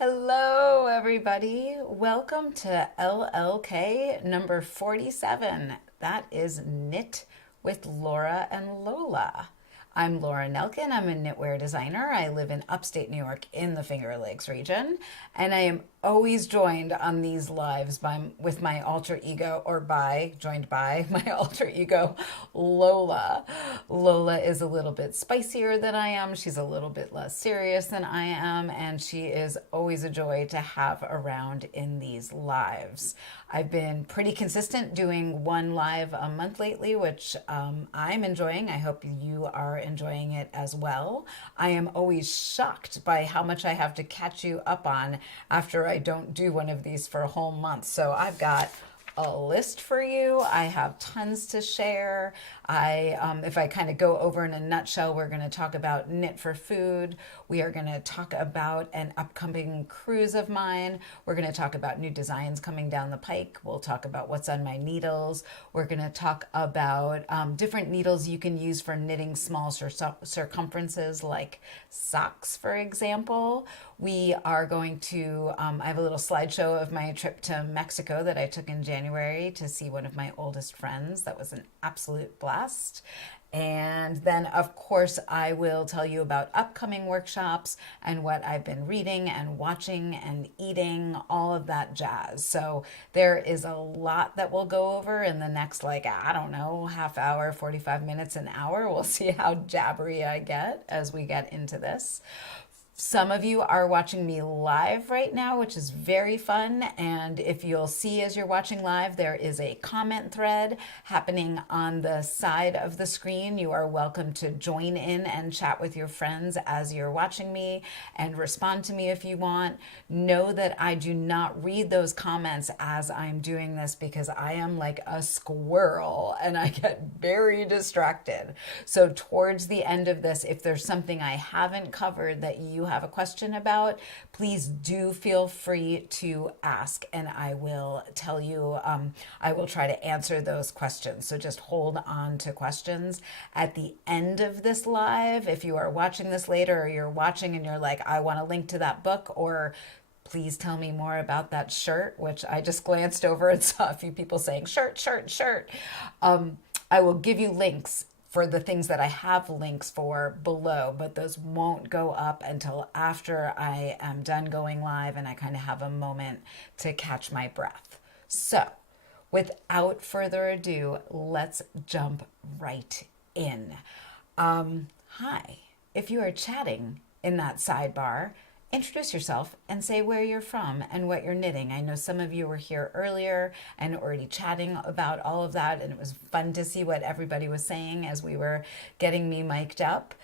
Hello, everybody. Welcome to LLK number 47. That is Knit with Laura and Lola. I'm Laura Nelkin. I'm a knitwear designer. I live in upstate New York in the Finger Lakes region, and I am always joined on these lives with my alter ego, joined by my alter ego, Lola. Lola is a little bit spicier than I am. She's a little bit less serious than I am, and she is always a joy to have around in these lives. I've been pretty consistent doing one live a month lately, which I'm enjoying. I hope you are enjoying it as well. I am always shocked by how much I have to catch you up on after I don't do one of these for a whole month. So I've got a list for you. I have tons to share. If I kind of go over in a nutshell, we're going to talk about Knit for Food. We are going to talk about an upcoming cruise of mine. We're going to talk about new designs coming down the pike. We'll talk about what's on my needles. We're going to talk about different needles you can use for knitting small circumferences, like socks, for example. We are going to, I have a little slideshow of my trip to Mexico that I took in January to see one of my oldest friends. That was an absolute blast. And then, of course, I will tell you about upcoming workshops and what I've been reading and watching and eating, all of that jazz. So there is a lot that we'll go over in the next, half hour, 45 minutes, an hour. We'll see how jabbery I get as we get into this. Some of you are watching me live right now, which is very fun. And if you'll see as you're watching live, there is a comment thread happening on the side of the screen. You are welcome to join in and chat with your friends as you're watching me and respond to me if you want. Know that I do not read those comments as I'm doing this because I am like a squirrel and I get very distracted. So towards the end of this, if there's something I haven't covered that you have a question about, please do feel free to ask and I will tell you, I will try to answer those questions. So just hold on to questions. At the end of this live, if you are watching this later or you're watching and you're like, I want to link to that book, or please tell me more about that shirt, which I just glanced over and saw a few people saying shirt, shirt, shirt. I will give you links for the things that I have links for below, but those won't go up until after I am done going live and I kind of have a moment to catch my breath. So without further ado, let's jump right in. Hi, if you are chatting in that sidebar, introduce yourself and say where you're from and what you're knitting. I know some of you were here earlier and already chatting about all of that, and it was fun to see what everybody was saying as we were getting me mic'd up.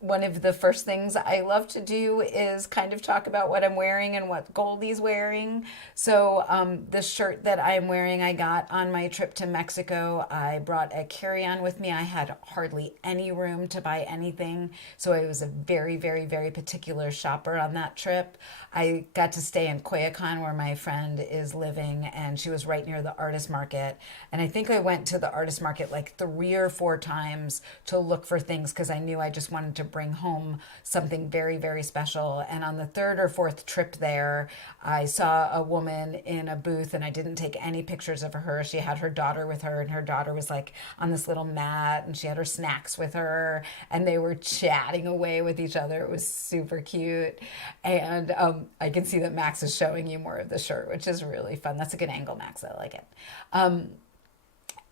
One of the first things I love to do is kind of talk about what I'm wearing and what Goldie's wearing. So the shirt that I'm wearing, I got on my trip to Mexico. I brought a carry-on with me. I had hardly any room to buy anything. So I was a very, very, very particular shopper on that trip. I got to stay in Coyoacan where my friend is living, and she was right near the artist market. And I think I went to the artist market like 3 or 4 times to look for things because I knew I just wanted to bring home something very, very special. And on the 3rd or 4th trip there, I saw a woman in a booth and I didn't take any pictures of her. She had her daughter with her, and her daughter was like on this little mat, and she had her snacks with her, and they were chatting away with each other. It was super cute. And I can see that Max is showing you more of the shirt, which is really fun. That's a good angle, Max. I like it.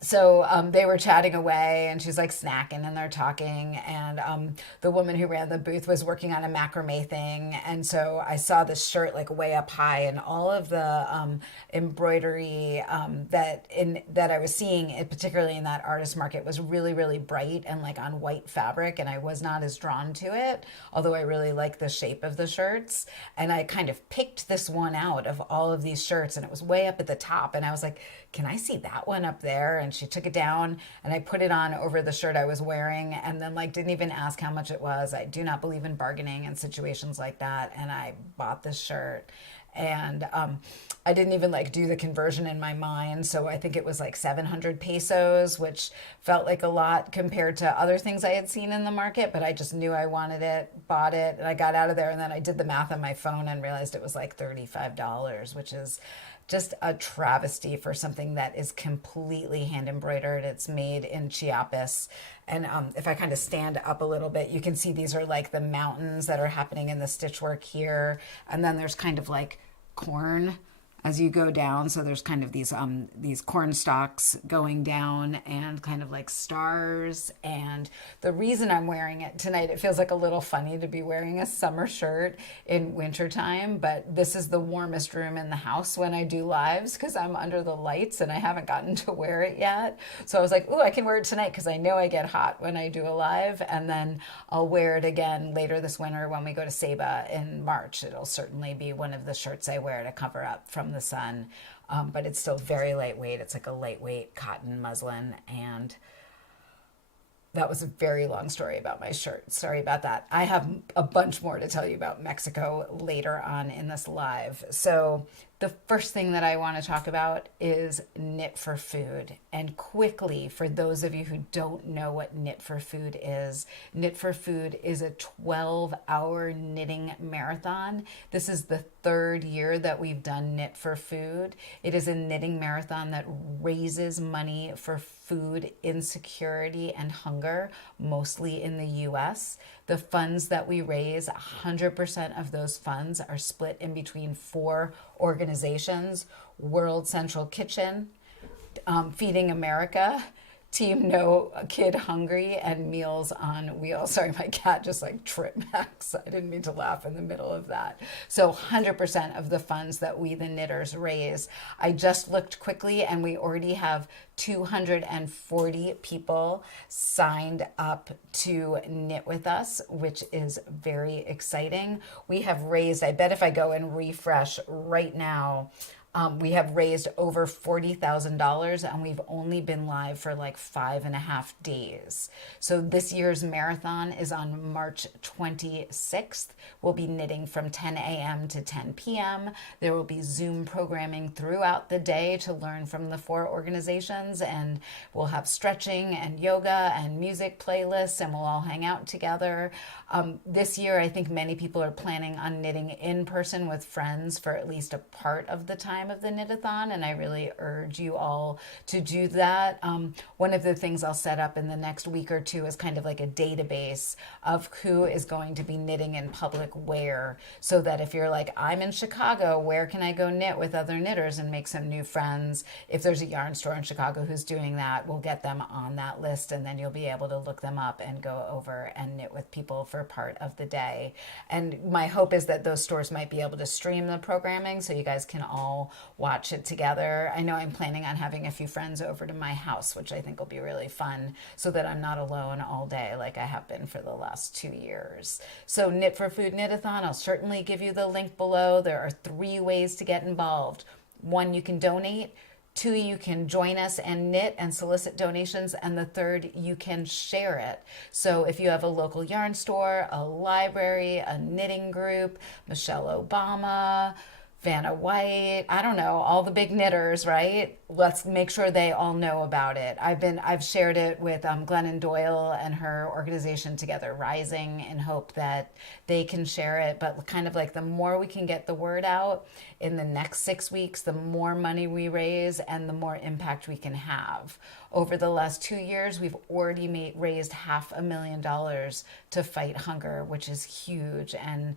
So they were chatting away, and she's like snacking, and they're talking, and the woman who ran the booth was working on a macrame thing, and so I saw this shirt like way up high, and all of the embroidery that I was seeing, particularly in that artist market, was really, really bright and like on white fabric, and I was not as drawn to it, although I really like the shape of the shirts. And I kind of picked this one out of all of these shirts, and it was way up at the top, and I was like, can I see that one up there? And she took it down, and I put it on over the shirt I was wearing, and then like didn't even ask how much it was. I do not believe in bargaining in situations like that, and I bought this shirt. And I didn't even like do the conversion in my mind. So I think it was like 700 pesos, which felt like a lot compared to other things I had seen in the market, but I just knew I wanted it, bought it, and I got out of there. And then I did the math on my phone and realized it was like $35, which is just a travesty for something that is completely hand embroidered. It's made in Chiapas. And if I kind of stand up a little bit, you can see these are like the mountains that are happening in the stitchwork here. And then there's kind of like corn as you go down. So there's kind of these corn stalks going down and kind of like stars. And the reason I'm wearing it tonight, it feels like a little funny to be wearing a summer shirt in wintertime, but this is the warmest room in the house when I do lives because I'm under the lights and I haven't gotten to wear it yet. So I was like, ooh, I can wear it tonight because I know I get hot when I do a live, and then I'll wear it again later this winter when we go to Saba in March. It'll certainly be one of the shirts I wear to cover up from the sun, but it's still very lightweight. It's like a lightweight cotton muslin, and that was a very long story about my shirt. Sorry about that. I have a bunch more to tell you about Mexico later on in this live. So the first thing that I want to talk about is Knit for Food. And quickly, for those of you who don't know what Knit for Food is a 12-hour knitting marathon. This is the third year that we've done Knit for Food. It is a knitting marathon that raises money for food insecurity and hunger, mostly in the US. The funds that we raise, 100% of those funds are split in between 4 organizations: World Central Kitchen, Feeding America, Team No Kid Hungry, and Meals on Wheels. Sorry, my cat just like tripped Max. I didn't mean to laugh in the middle of that. So 100% of the funds that we, the knitters, raise. I just looked quickly and we already have 240 people signed up to knit with us, which is very exciting. We have raised, I bet if I go and refresh right now, we have raised over $40,000 and we've only been live for like 5.5 days. So this year's marathon is on March 26th. We'll be knitting from 10 a.m. to 10 p.m. There will be Zoom programming throughout the day to learn from the 4 organizations, and we'll have stretching and yoga and music playlists, and we'll all hang out together. This year, I think many people are planning on knitting in person with friends for at least a part of the time of the knit-a-thon, and I really urge you all to do that. One of the things I'll set up in the next week or two is kind of like a database of who is going to be knitting in public where, so that if you're like, I'm in Chicago, where can I go knit with other knitters and make some new friends? If there's a yarn store in Chicago who's doing that, we'll get them on that list, and then you'll be able to look them up and go over and knit with people for part of the day. And my hope is that those stores might be able to stream the programming so you guys can all watch it together. I know I'm planning on having a few friends over to my house, which I think will be really fun, so that I'm not alone all day like I have been for the last 2 years. So Knit for Food Knit-a-thon, I'll certainly give you the link below. There are 3 ways to get involved. 1, you can donate. 2, you can join us and knit and solicit donations. And the 3rd, you can share it. So if you have a local yarn store, a library, a knitting group, Michelle Obama, Vanna White, I don't know, all the big knitters, right? Let's make sure they all know about it. I've shared it with Glennon Doyle and her organization Together Rising in hope that they can share it. But kind of like the more we can get the word out in the next 6 weeks, the more money we raise and the more impact we can have. Over the last 2 years, we've already raised $500,000 to fight hunger, which is huge. And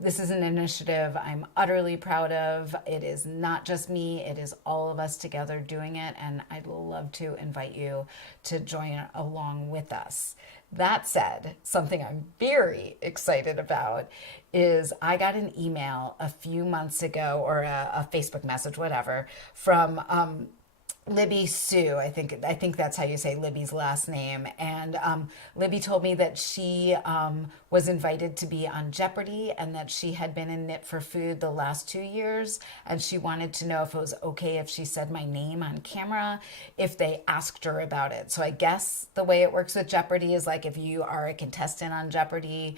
this is an initiative I'm utterly proud of. It is not just me, it is all of us together doing it. And I'd love to invite you to join along with us. That said, something I'm very excited about is I got an email a few months ago, or a Facebook message, whatever, from Libby Sue, I think that's how you say Libby's last name. And Libby told me that she was invited to be on Jeopardy and that she had been in Knit for Food the last 2 years. And she wanted to know if it was okay if she said my name on camera, if they asked her about it. So I guess the way it works with Jeopardy is like if you are a contestant on Jeopardy,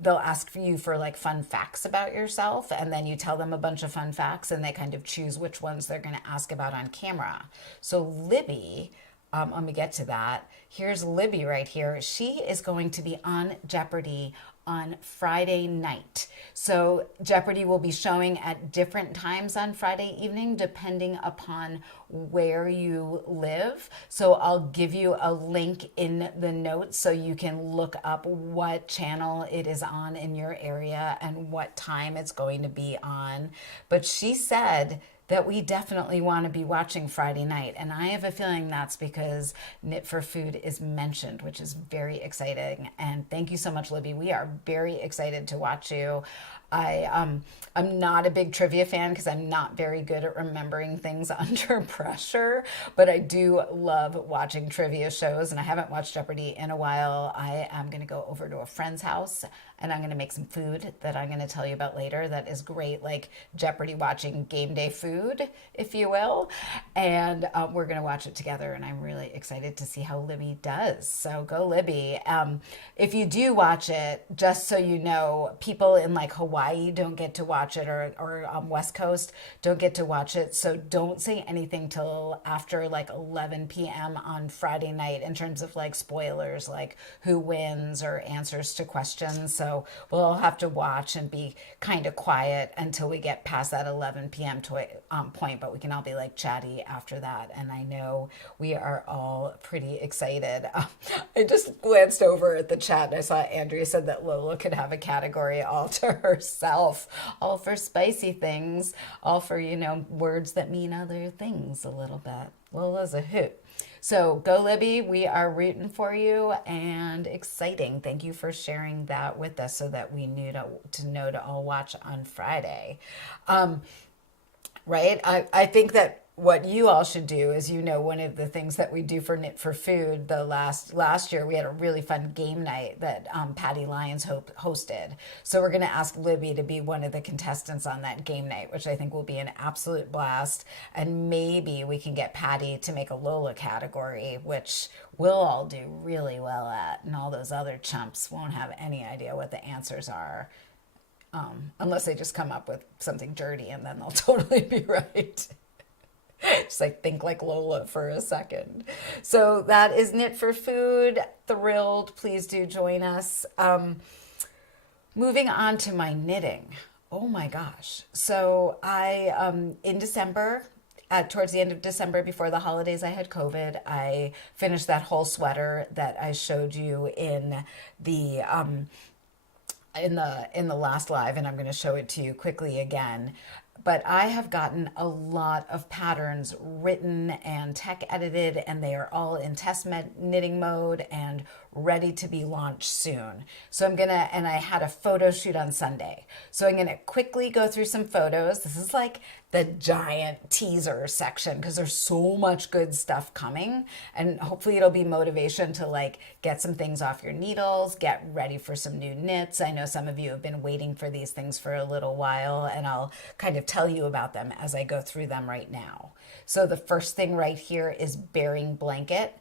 they'll ask for you for like fun facts about yourself. And then you tell them a bunch of fun facts and they kind of choose which ones they're going to ask about on camera. So Libby, let me get to that. Here's Libby right here. She is going to be on Jeopardy on Friday night. So Jeopardy will be showing at different times on Friday evening, depending upon where you live. So I'll give you a link in the notes so you can look up what channel it is on in your area and what time it's going to be on. But she said that we definitely want to be watching Friday night. And I have a feeling that's because Knit for Food is mentioned, which is very exciting. And thank you so much, Libby. We are very excited to watch you. I'm not a big trivia fan because I'm not very good at remembering things under pressure, but I do love watching trivia shows, and I haven't watched Jeopardy in a while. I am going to go over to a friend's house and I'm going to make some food that I'm going to tell you about later that is great, like Jeopardy watching game day food, if you will. And we're going to watch it together, and I'm really excited to see how Libby does. So go Libby. If you do watch it, just so you know, people in like Hawaii don't get to watch it, or West Coast don't get to watch it. So don't say anything till after like 11 p.m. on Friday night in terms of like spoilers, like who wins or answers to questions. So we'll all have to watch and be kind of quiet until we get past that 11 p.m. Point, but we can all be like chatty after that. And I know we are all pretty excited. I just glanced over at the chat and I saw Andrea said that Lola could have a category all to herself, all for spicy things, all for, words that mean other things a little bit. Lola's a hoot. So go Libby, we are rooting for you, and exciting. Thank you for sharing that with us so that we knew to know to all watch on Friday. Right? I think that what you all should do is, one of the things that we do for Knit for Food, the last year we had a really fun game night that Patty Lyons hosted. So we're going to ask Libby to be one of the contestants on that game night, which I think will be an absolute blast. And maybe we can get Patty to make a Lola category, which we'll all do really well at, and all those other chumps won't have any idea what the answers are. Unless they just come up with something dirty, and then they'll totally be right. Just like think like Lola for a second. So that is Knit for Food. Thrilled. Please do join us. Moving on to my knitting. Oh my gosh. So I, in December, towards the end of December before the holidays, I had COVID. I finished that whole sweater that I showed you in the last live, and I'm going to show it to you quickly again. But I have gotten a lot of patterns written and tech edited, and they are all in test knitting mode and ready to be launched soon. So and I had a photo shoot on Sunday. So I'm going to quickly go through some photos. This is like the giant teaser section because there's so much good stuff coming, and hopefully it'll be motivation to like get some things off your needles, get ready for some new knits. I know some of you have been waiting for these things for a little while, and I'll kind of tell you about them as I go through them right now. So the first thing right here is Bearing Blanket.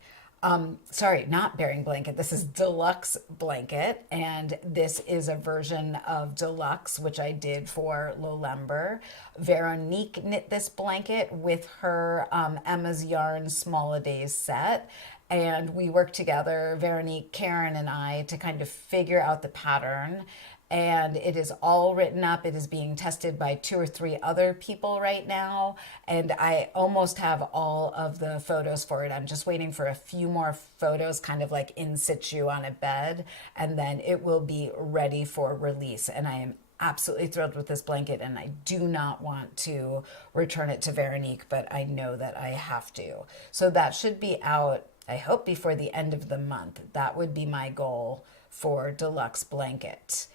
Sorry, not Bearing Blanket. This is Deluxe Blanket, and this is a version of Deluxe, which I did for Lolember. Veronique knit this blanket with her Emma's Yarn Small-A-Days set, and we worked together, Veronique, Karen, and I, to kind of figure out the pattern. And it is all written up. It is being tested by 2 or 3 other people right now. And I almost have all of the photos for it. I'm just waiting for a few more photos, kind of like in situ on a bed. And then it will be ready for release. And I am absolutely thrilled with this blanket. And I do not want to return it to Veronique, but I know that I have to. So that should be out, I hope, before the end of the month. That would be my goal for Deluxe Blanket.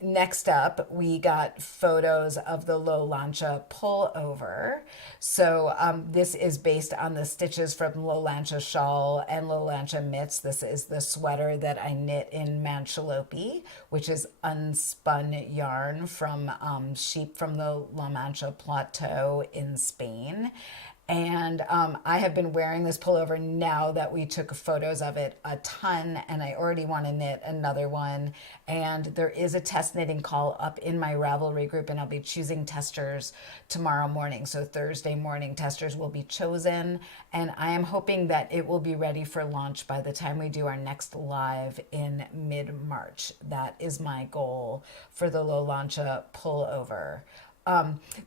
Next up, we got photos of the Lolancha pullover. So this is based on the stitches from Lolancha shawl and Lolancha mitts. This is the sweater that I knit in Manchalopi, which is unspun yarn from sheep from the La Mancha Plateau in Spain. And I have been wearing this pullover now that we took photos of it a ton, and I already want to knit another one. And there is a test knitting call up in my Ravelry group, and I'll be choosing testers tomorrow morning. So Thursday morning, testers will be chosen, and I am hoping that it will be ready for launch by the time we do our next live in mid-March. That is my goal for the Lolancha pullover.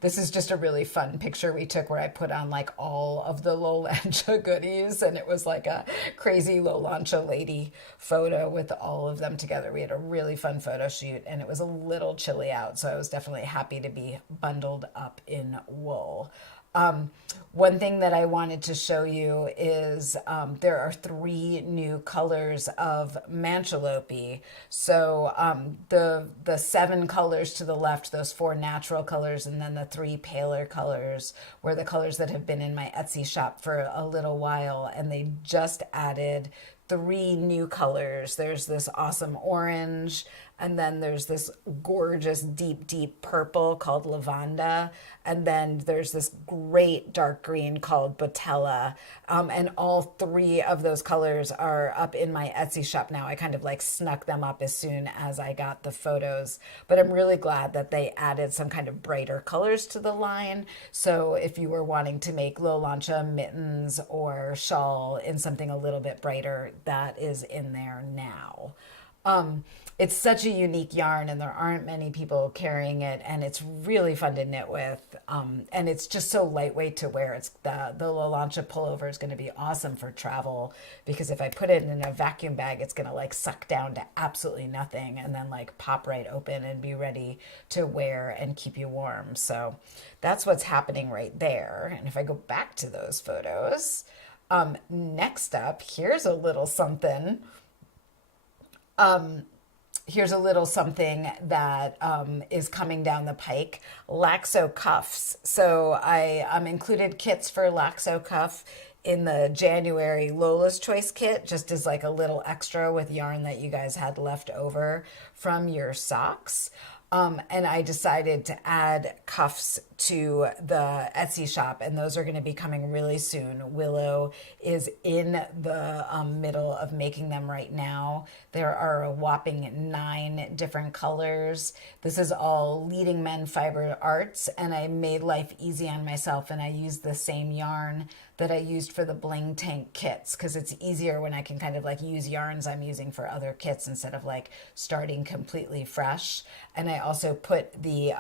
This is just a really fun picture we took where I put on like all of the Lolancha goodies, and it was like a crazy Lolancha lady photo with all of them together. We had a really fun photo shoot, and it was a little chilly out, so I was definitely happy to be bundled up in wool. One thing that I wanted to show you is there are 3 new colors of Manchalopi. So the 7 colors to the left, those 4 natural colors, and then the 3 paler colors were the colors that have been in my Etsy shop for a little while, and they just added 3 new colors. There's this awesome orange, and then there's this gorgeous deep purple called lavanda, and then there's this great dark green called botella. And all 3 of those colors are up in my Etsy shop now. I kind of like snuck them up as soon as I got the photos, but I'm really glad that they added some kind of brighter colors to the line. So if you were wanting to make Lolancha mittens or shawl in something a little bit brighter, that is in there now. It's such a unique yarn, and there aren't many people carrying it, and it's really fun to knit with, and it's just so lightweight to wear. It's the Lolancha pullover is going to be awesome for travel, because if I put it in a vacuum bag, it's going to like suck down to absolutely nothing and then like pop right open and be ready to wear and keep you warm. So that's what's happening right there. And if I go back to those photos, next up, here's a little something. Here's a little something that is coming down the pike, Laxo cuffs. So I included kits for Laxo cuff in the January Lola's Choice kit, just as like a little extra with yarn that you guys had left over from your socks. And I decided to add cuffs to the Etsy shop, and those are going to be coming really soon. Willow is in the middle of making them right now. There are a whopping 9 different colors. This is all Leading Men Fiber Arts, and I made life easy on myself, and I used the same yarn that I used for the Bling Tank kits, because it's easier when I can kind of like use yarns I'm using for other kits instead of like starting completely fresh. And I also put the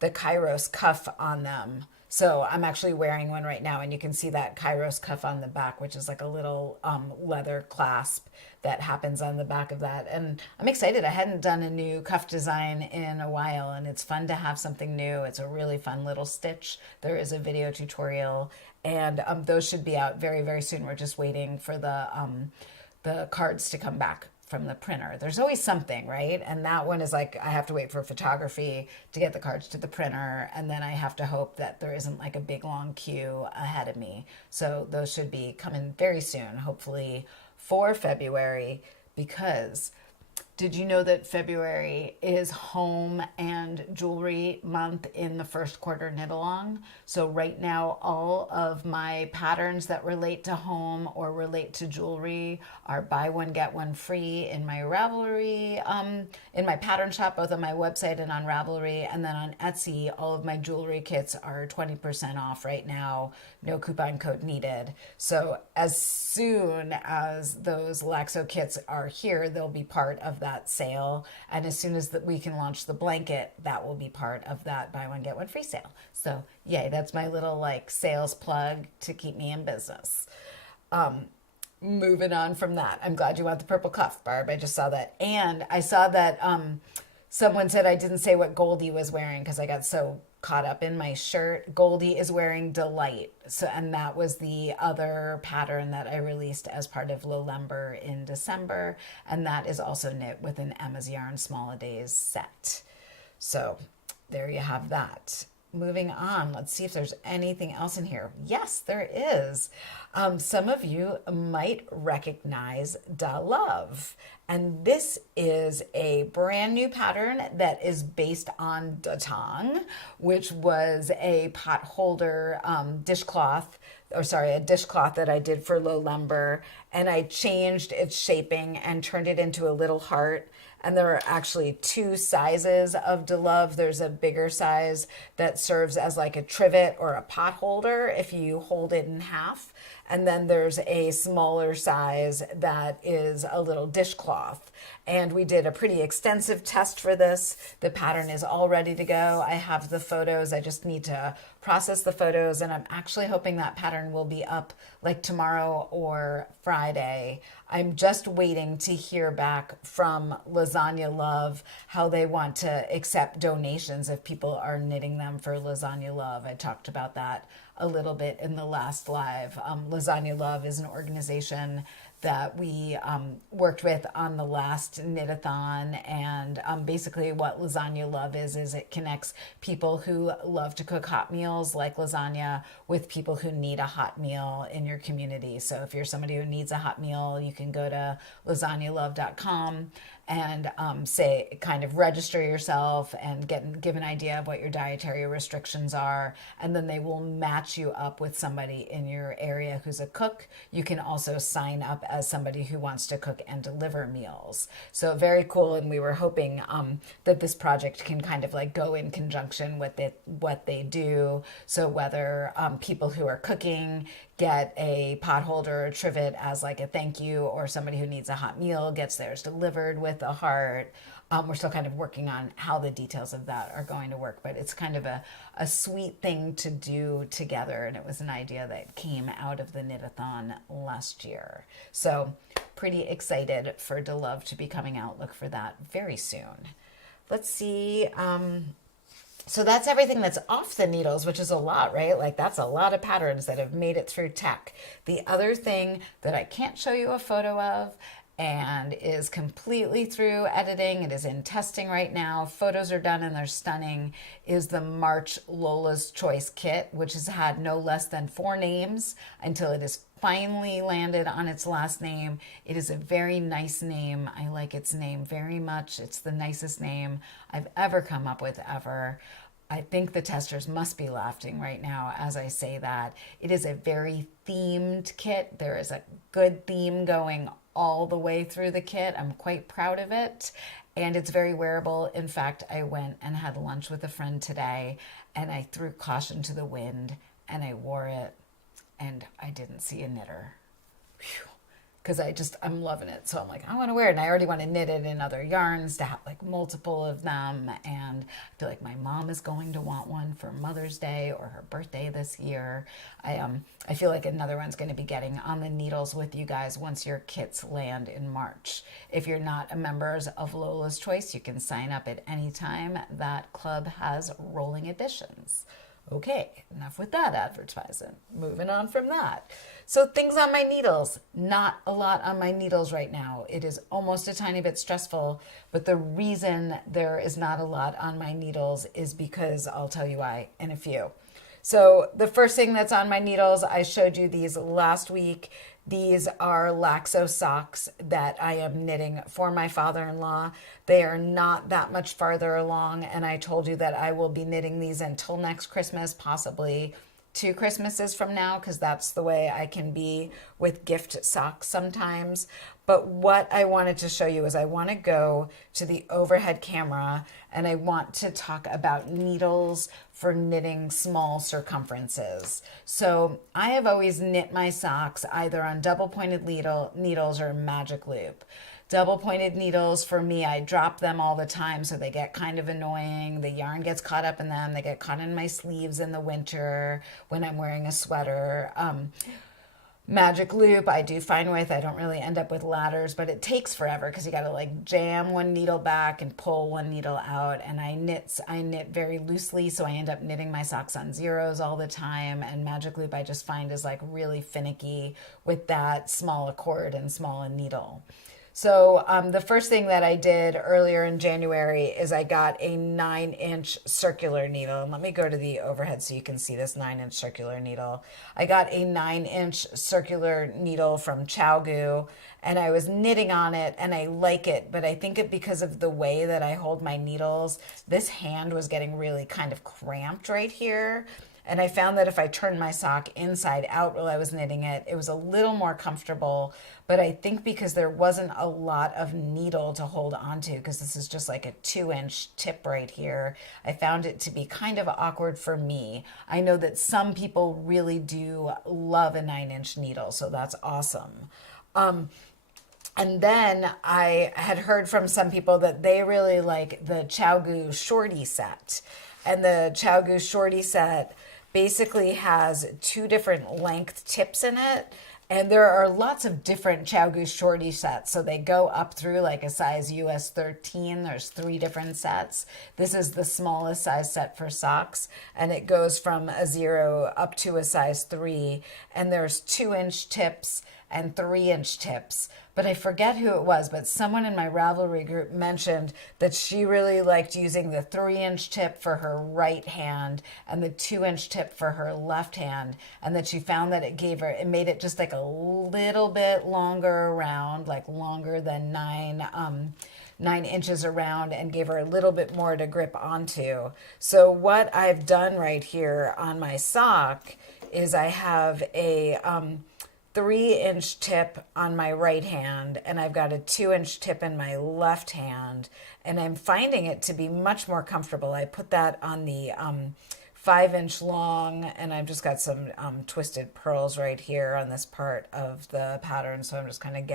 Kairos cuff on them. So I'm actually wearing one right now, and you can see that Kairos cuff on the back, which is like a little leather clasp that happens on the back of that. And I'm excited. I hadn't done a new cuff design in a while, and it's fun to have something new. It's a really fun little stitch. There is a video tutorial, and those should be out very, very soon. We're just waiting for the cards to come back from the printer. There's always something, right? And that one is like, I have to wait for photography to get the cards to the printer, and then I have to hope that there isn't like a big long queue ahead of me. So those should be coming very soon, hopefully for February, because did you know that February is home and jewelry month in the first quarter knit along? So right now, all of my patterns that relate to home or relate to jewelry are buy one, get one free in my Ravelry, in my pattern shop, both on my website and on Ravelry. And then on Etsy, all of my jewelry kits are 20% off right now. No coupon code needed. So as soon as those Laxo kits are here, they'll be part of that sale. And as soon as we can launch the blanket, that will be part of that buy one, get one free sale. So yay, that's my little like sales plug to keep me in business. Moving on from that, I'm glad you want the purple cuff, Barb. I just saw that. And I saw that someone said I didn't say what Goldie was wearing because I got so caught up in my shirt. Goldie is wearing Delight. So, and that was the other pattern that I released as part of Lowlember in December. And that is also knit with an Emma's Yarn Small A Days set. So there you have that. Moving on, let's see if there's anything else in here. Yes, there is. Some of you might recognize Da Love. And this is a brand new pattern that is based on Datang, which was a pot holder dishcloth, a dishcloth that I did for Lowlember. And I changed its shaping and turned it into a little heart. And there are actually two sizes of Da Love. There's a bigger size that serves as like a trivet or a pot holder if you hold it in half. And then there's a smaller size that is a little dishcloth. And we did a pretty extensive test for this. The pattern is all ready to go. I have the photos. I just need to process the photos. And I'm actually hoping that pattern will be up like tomorrow or Friday. I'm just waiting to hear back from Lasagna Love how they want to accept donations if people are knitting them for Lasagna Love. I talked about that a little bit in the last live. Lasagna Love is an organization that we worked with on the last knit-a-thon, and basically what Lasagna Love is it connects people who love to cook hot meals like lasagna with people who need a hot meal in your community. So if you're somebody who needs a hot meal, you can go to lasagnalove.com and kind of register yourself and give an idea of what your dietary restrictions are, and then they will match you up with somebody in your area who's a cook. You can also sign up as somebody who wants to cook and deliver meals. So very cool, and we were hoping that this project can kind of like go in conjunction with what they do. So whether people who are cooking get a pot holder or trivet as like a thank you, or somebody who needs a hot meal gets theirs delivered with a heart. We're still kind of working on how the details of that are going to work, but it's kind of a sweet thing to do together. And it was an idea that came out of the knit-a-thon last year. So pretty excited for Da Love to be coming out. Look for that very soon. Let's see. So that's everything that's off the needles, which is a lot, right? Like that's a lot of patterns that have made it through tech. The other thing that I can't show you a photo of and is completely through editing, it is in testing right now, photos are done and they're stunning, is the March Lola's Choice kit, which has had no less than 4 names until it is finally landed on its last name. It is a very nice name. I like its name very much. It's the nicest name I've ever come up with ever. I think the testers must be laughing right now as I say that. It is a very themed kit. There is a good theme going all the way through the kit. I'm quite proud of it. And it's very wearable. In fact, I went and had lunch with a friend today and I threw caution to the wind and I wore it and I didn't see a knitter. Because I'm loving it. So I'm like, I want to wear it. And I already want to knit it in other yarns to have like multiple of them. And I feel like my mom is going to want one for Mother's Day or her birthday this year. I feel like another one's going to be getting on the needles with you guys once your kits land in March. If you're not a member of Lola's Choice, you can sign up at any time. That club has rolling editions. Okay, enough with that advertisement. Moving on from that. So things on my needles. Not a lot on my needles right now. It is almost a tiny bit stressful, but the reason there is not a lot on my needles is because I'll tell you why in a few. So the first thing that's on my needles, I showed you these last week. These are Laxo socks that I am knitting for my father-in-law. They are not that much farther along, and I told you that I will be knitting these until next Christmas, possibly 2 Christmases from now, because that's the way I can be with gift socks sometimes. But what I wanted to show you is I want to go to the overhead camera and I want to talk about needles for knitting small circumferences. So I have always knit my socks either on double pointed needles or magic loop. Double pointed needles, for me, I drop them all the time, so they get kind of annoying. The yarn gets caught up in them. They get caught in my sleeves in the winter when I'm wearing a sweater. Magic loop I do fine with. I don't really end up with ladders, but it takes forever because you got to like jam one needle back and pull one needle out. And I knit very loosely, so I end up knitting my socks on zeros all the time. And magic loop I just find is like really finicky with that small a cord and small a needle. So the first thing that I did earlier in January is I got a 9-inch circular needle. And let me go to the overhead so you can see this 9-inch circular needle. I got a 9-inch circular needle from Chowgu, and I was knitting on it, and I like it, but I think it because of the way that I hold my needles, this hand was getting really kind of cramped right here. And I found that if I turned my sock inside out while I was knitting it, it was a little more comfortable. But I think because there wasn't a lot of needle to hold onto, because this is just like a 2-inch tip right here, I found it to be kind of awkward for me. I know that some people really do love a 9-inch needle, so that's awesome. And then I had heard from some people that they really like the Chowgu shorty set. And the Chowgu shorty set basically has 2 different length tips in it. And there are lots of different Chowgu shorty sets. So they go up through like a size US 13. There's 3 different sets. This is the smallest size set for socks. And it goes from a 0 up to a size 3. And there's 2-inch tips and 3-inch tips. But I forget who it was, but someone in my Ravelry group mentioned that she really liked using the 3-inch tip for her right hand and the 2-inch tip for her left hand, and that she found that it made it just like a little bit longer around, like longer than 9 inches around, and gave her a little bit more to grip onto. So what I've done right here on my sock is I have a 3-inch tip on my right hand, and I've got a 2-inch tip in my left hand, and I'm finding it to be much more comfortable. I put that on the 5-inch long, and I've just got some twisted pearls right here on this part of the pattern, so I'm just kind of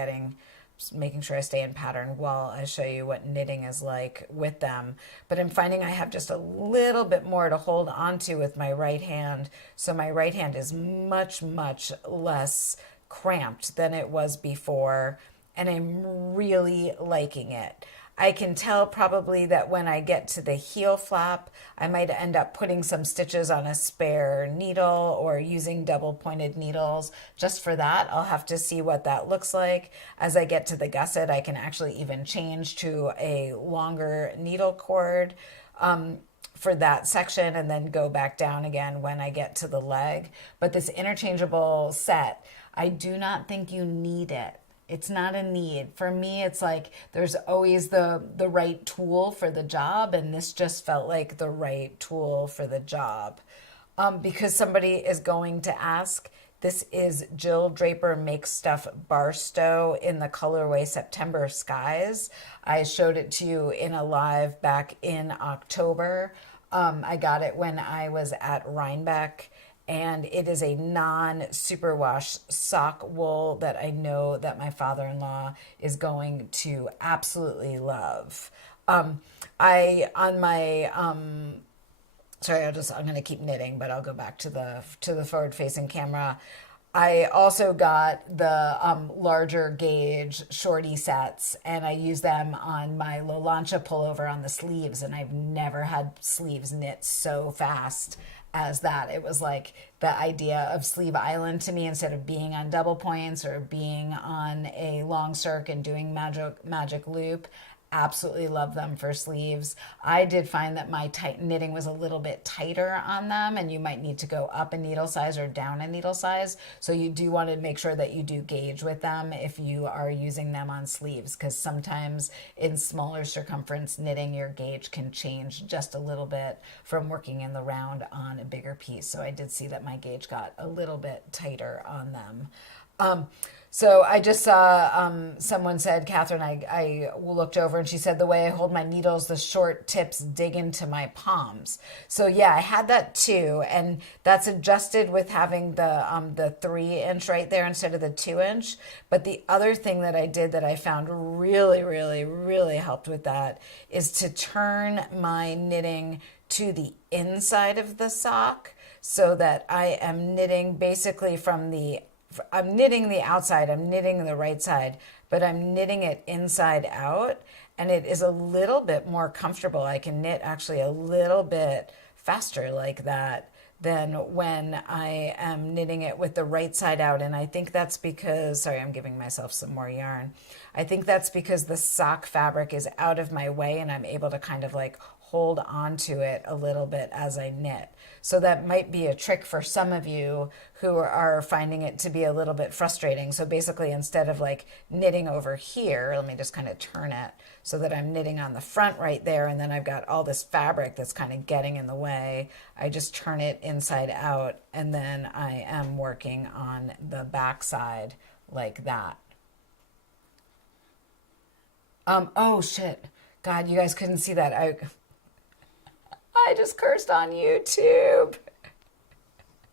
making sure I stay in pattern while I show you what knitting is like with them. But I'm finding I have just a little bit more to hold onto with my right hand. So my right hand is much, much less cramped than it was before. And I'm really liking it. I can tell probably that when I get to the heel flap, I might end up putting some stitches on a spare needle or using double pointed needles. Just for that, I'll have to see what that looks like. As I get to the gusset, I can actually even change to a longer needle cord for that section and then go back down again when I get to the leg. But this interchangeable set, I do not think you need it. It's not a need. For me, it's like there's always the right tool for the job, and this just felt like the right tool for the job. Because somebody is going to ask, this is Jill Draper Makes Stuff Barstow in the colorway September Skies. I showed it to you in a live back in October. I got it when I was at Rhinebeck. And it is a non-superwash sock wool that I know that my father-in-law is going to absolutely love. I'm going to keep knitting, but I'll go back to the forward-facing camera. I also got the larger gauge shorty sets, and I use them on my Lolancha pullover on the sleeves, and I've never had sleeves knit so fast as that. It was like the idea of Sleeve Island to me, instead of being on double points or being on a long circ and doing magic loop. Absolutely love them for sleeves. I did find that my knitting was a little bit tighter on them, and you might need to go up a needle size or down a needle size. So you do want to make sure that you do gauge with them if you are using them on sleeves, because sometimes in smaller circumference knitting, your gauge can change just a little bit from working in the round on a bigger piece. So I did see that my gauge got a little bit tighter on them. So I just saw someone said, Catherine, I looked over and she said, the way I hold my needles, the short tips dig into my palms. So yeah, I had that too. And that's adjusted with having the 3-inch right there instead of the 2-inch. But the other thing that I did that I found really, really, really helped with that is to turn my knitting to the inside of the sock so that I am knitting basically from the I'm knitting the outside, I'm knitting the right side, but I'm knitting it inside out, and it is a little bit more comfortable. I can knit actually a little bit faster like that than when I am knitting it with the right side out. And I think that's because, sorry, I'm giving myself some more yarn. I think that's because the sock fabric is out of my way and I'm able to kind of like hold on to it a little bit as I knit. So that might be a trick for some of you who are finding it to be a little bit frustrating. So basically, instead of like knitting over here, let me just kind of turn it so that I'm knitting on the front right there, and then I've got all this fabric that's kind of getting in the way. I just turn it inside out, and then I am working on the back side like that. Oh shit. God, you guys couldn't see that. I just cursed on YouTube.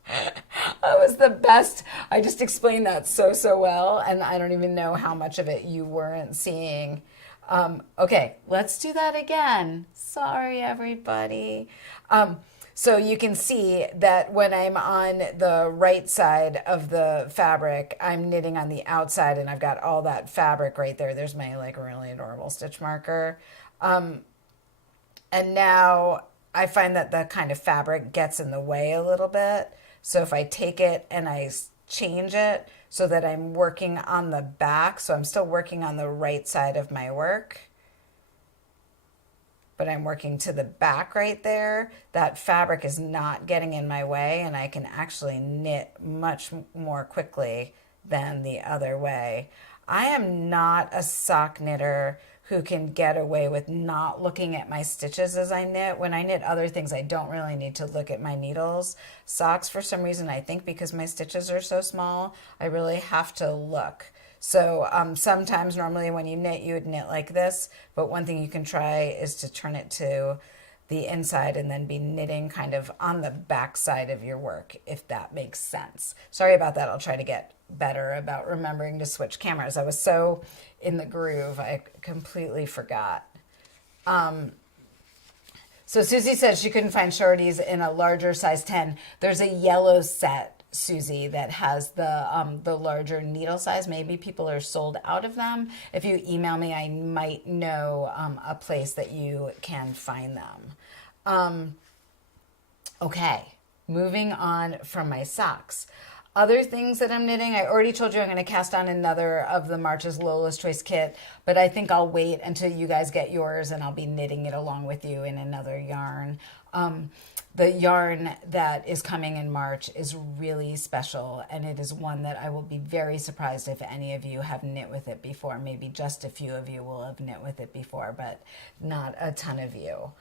That was the best. I just explained that so well, and I don't even know how much of it you weren't seeing. Okay, let's do that again. Sorry, everybody. So you can see that when I'm on the right side of the fabric, I'm knitting on the outside, and I've got all that fabric right there. There's my like really adorable stitch marker. And now I find that the kind of fabric gets in the way a little bit. So if I take it and I change it so that I'm working on the back, so I'm still working on the right side of my work, but I'm working to the back right there, that fabric is not getting in my way, and I can actually knit much more quickly than the other way. I am not a sock knitter who can get away with not looking at my stitches as I knit. When I knit other things, I don't really need to look at my needles. Socks, for some reason, I think because my stitches are so small, I really have to look. So sometimes normally when you knit, you would knit like this, but one thing you can try is to turn it to the inside and then be knitting kind of on the back side of your work, if that makes sense. Sorry about that. I'll try to get better about remembering to switch cameras. I was so in the groove, I completely forgot. So Susie said she couldn't find shorties in a larger size 10. There's a yellow set, Susie, that has the larger needle size. Maybe people are sold out of them. If you email me, I might know a place that you can find them. Okay, moving on from my socks. Other things that I'm knitting, I already told you I'm going to cast on another of the March's Lola's Choice kit, but I think I'll wait until you guys get yours and I'll be knitting it along with you in another yarn. The yarn that is coming in March is really special, and it is one that I will be very surprised if any of you have knit with it before. Maybe just a few of you will have knit with it before, but not a ton of you.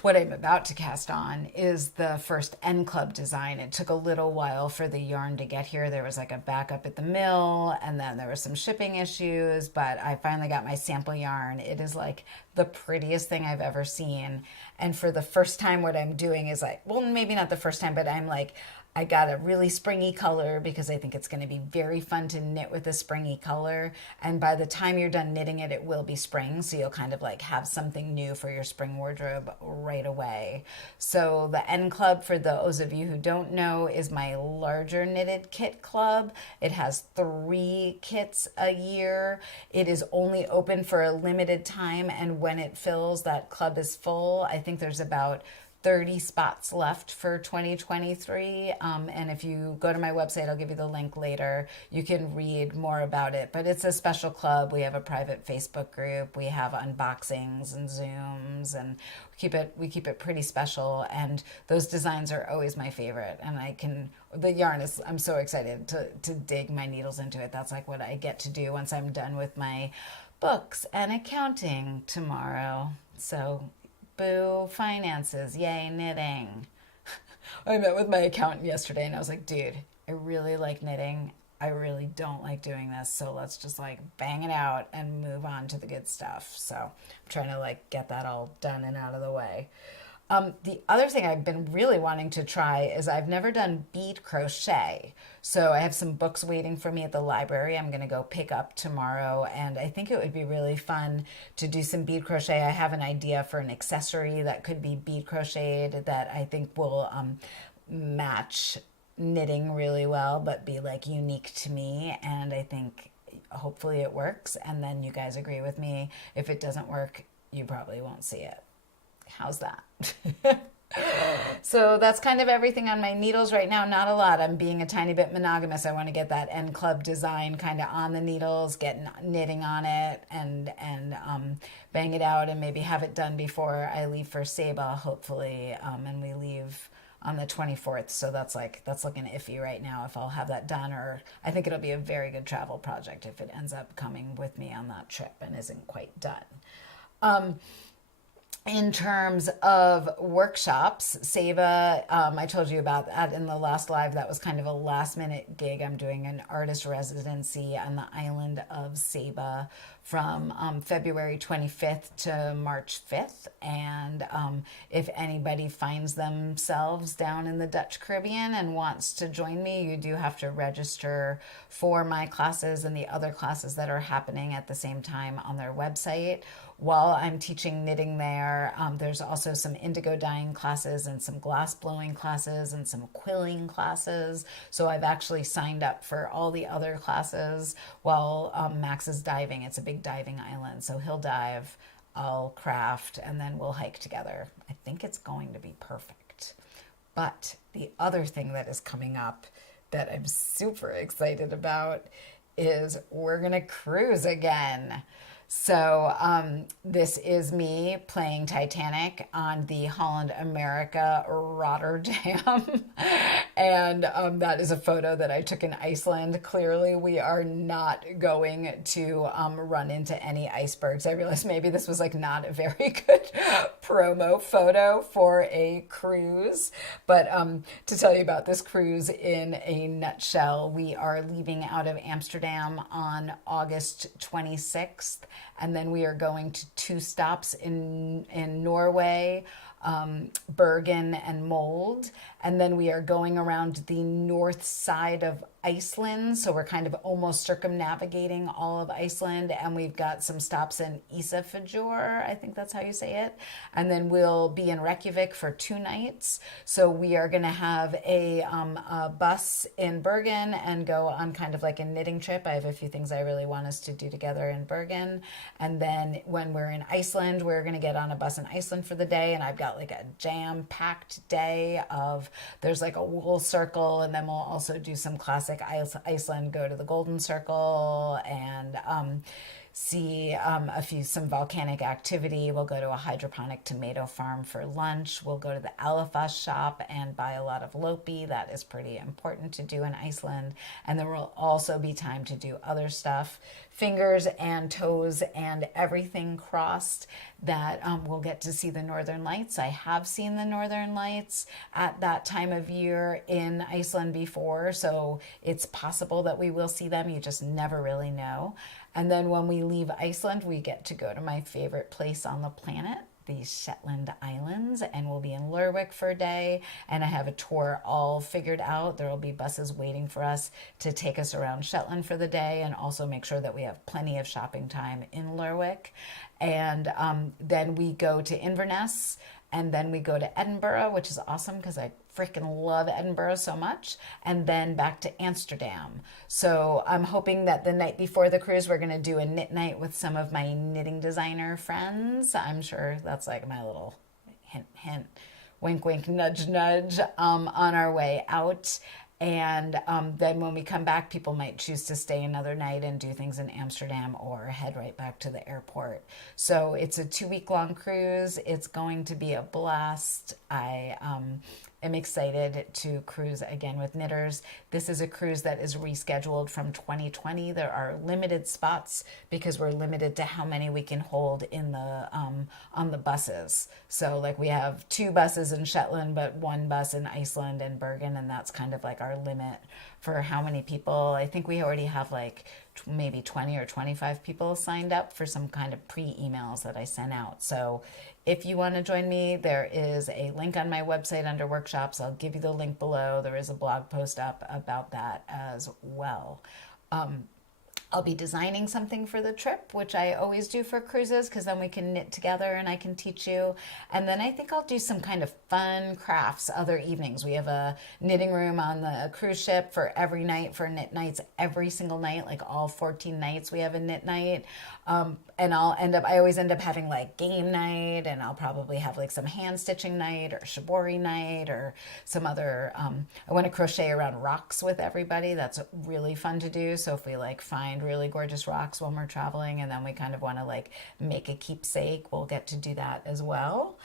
What I'm about to cast on is the first N Club design. It took a little while for the yarn to get here. There was like a backup at the mill, and then there were some shipping issues, but I finally got my sample yarn. It is like the prettiest thing I've ever seen. And for the first time, what I'm doing is like, well, maybe not the first time, but I'm like, I got a really springy color because I think it's going to be very fun to knit with a springy color. And by the time you're done knitting it, it will be spring. So you'll kind of like have something new for your spring wardrobe right away. So the N Club, for those of you who don't know, is my larger knitted kit club. It has 3 kits a year. It is only open for a limited time. And when it fills, that club is full. I think there's about 30 spots left for 2023. And if you go to my website, I'll give you the link later. You can read more about it. But it's a special club. We have a private Facebook group. We have unboxings and Zooms, and we keep it pretty special. And those designs are always my favorite. And the yarn is, I'm so excited to dig my needles into it. That's like what I get to do once I'm done with my books and accounting tomorrow. So boo finances, yay knitting. I met with my accountant yesterday and I was like, dude, I really like knitting. I really don't like doing this. So let's just like bang it out and move on to the good stuff. So I'm trying to like get that all done and out of the way. The other thing I've been really wanting to try is I've never done bead crochet. So I have some books waiting for me at the library. I'm going to go pick up tomorrow, and I think it would be really fun to do some bead crochet. I have an idea for an accessory that could be bead crocheted that I think will match knitting really well, but be like unique to me. And I think hopefully it works. And then you guys agree with me. If it doesn't work, you probably won't see it. How's that? So that's kind of everything on my needles right now. Not a lot. I'm being a tiny bit monogamous. I want to get that end club design kind of on the needles, get knitting on it, and bang it out, and maybe have it done before I leave for Saba, hopefully. And we leave on the 24th. So that's looking iffy right now if I'll have that done, or I think it'll be a very good travel project if it ends up coming with me on that trip and isn't quite done. In terms of workshops, Saba, I told you about that in the last live. That was kind of a last minute gig. I'm doing an artist residency on the island of Saba from February 25th to March 5th. And if anybody finds themselves down in the Dutch Caribbean and wants to join me, you do have to register for my classes and the other classes that are happening at the same time on their website. While I'm teaching knitting there, there's also some indigo dyeing classes and some glass blowing classes and some quilling classes. So I've actually signed up for all the other classes while Max is diving. It's a big diving island. So he'll dive, I'll craft, and then we'll hike together. I think it's going to be perfect. But the other thing that is coming up that I'm super excited about is we're going to cruise again. So this is me playing Titanic on the Holland America Rotterdam. And that is a photo that I took in Iceland. Clearly, we are not going to run into any icebergs. I realized maybe this was like not a very good promo photo for a cruise. But to tell you about this cruise in a nutshell, we are leaving out of Amsterdam on August 26th. And then we are going to 2 stops in Norway, Bergen and Mold. And then we are going around the north side of Iceland. So we're kind of almost circumnavigating all of Iceland. And we've got some stops in Ísafjörður, I think that's how you say it. And then we'll be in Reykjavik for 2 nights. So we are going to have a bus in Bergen and go on kind of like a knitting trip. I have a few things I really want us to do together in Bergen. And then when we're in Iceland, we're going to get on a bus in Iceland for the day. And I've got like a jam-packed day of, there's like a wool circle, and then we'll also do some classic Iceland, go to the Golden Circle and see some volcanic activity. We'll go to a hydroponic tomato farm for lunch. We'll go to the Alafa shop and buy a lot of lopi. That is pretty important to do in Iceland. And there will also be time to do other stuff, fingers and toes and everything crossed, that we'll get to see the Northern Lights. I have seen the Northern Lights at that time of year in Iceland before, so it's possible that we will see them. You just never really know. And then when we leave Iceland, we get to go to my favorite place on the planet, the Shetland Islands, and we'll be in Lerwick for a day. And I have a tour all figured out. There will be buses waiting for us to take us around Shetland for the day, and also make sure that we have plenty of shopping time in Lerwick. And then we go to Inverness, and then we go to Edinburgh, which is awesome because I freaking love Edinburgh so much, and then back to Amsterdam. So I'm hoping that the night before the cruise, we're going to do a knit night with some of my knitting designer friends. I'm sure that's like my little hint, hint, wink, wink, nudge, nudge on our way out. And then when we come back, people might choose to stay another night and do things in Amsterdam or head right back to the airport. So it's a 2-week-long cruise. It's going to be a blast. I am excited to cruise again with knitters. This is a cruise that is rescheduled from 2020. There are limited spots because we're limited to how many we can hold in the on the buses. So like we have 2 buses in Shetland, but 1 bus in Iceland and Bergen, and that's kind of like our limit for how many people. I think we already have like maybe 20 or 25 people signed up for some kind of pre-emails that I sent out. So if you want to join me, there is a link on my website under workshops. I'll give you the link below. There is a blog post up about that as well. I'll be designing something for the trip, which I always do for cruises because then we can knit together and I can teach you. And then I think I'll do some kind of fun crafts other evenings. We have a knitting room on the cruise ship for every night, for knit nights, every single night, like all 14 nights we have a knit night. And I always end up having like game night, and I'll probably have like some hand stitching night or shibori night or some other, I want to crochet around rocks with everybody. That's really fun to do. So if we like find really gorgeous rocks when we're traveling and then we kind of want to like make a keepsake, we'll get to do that as well.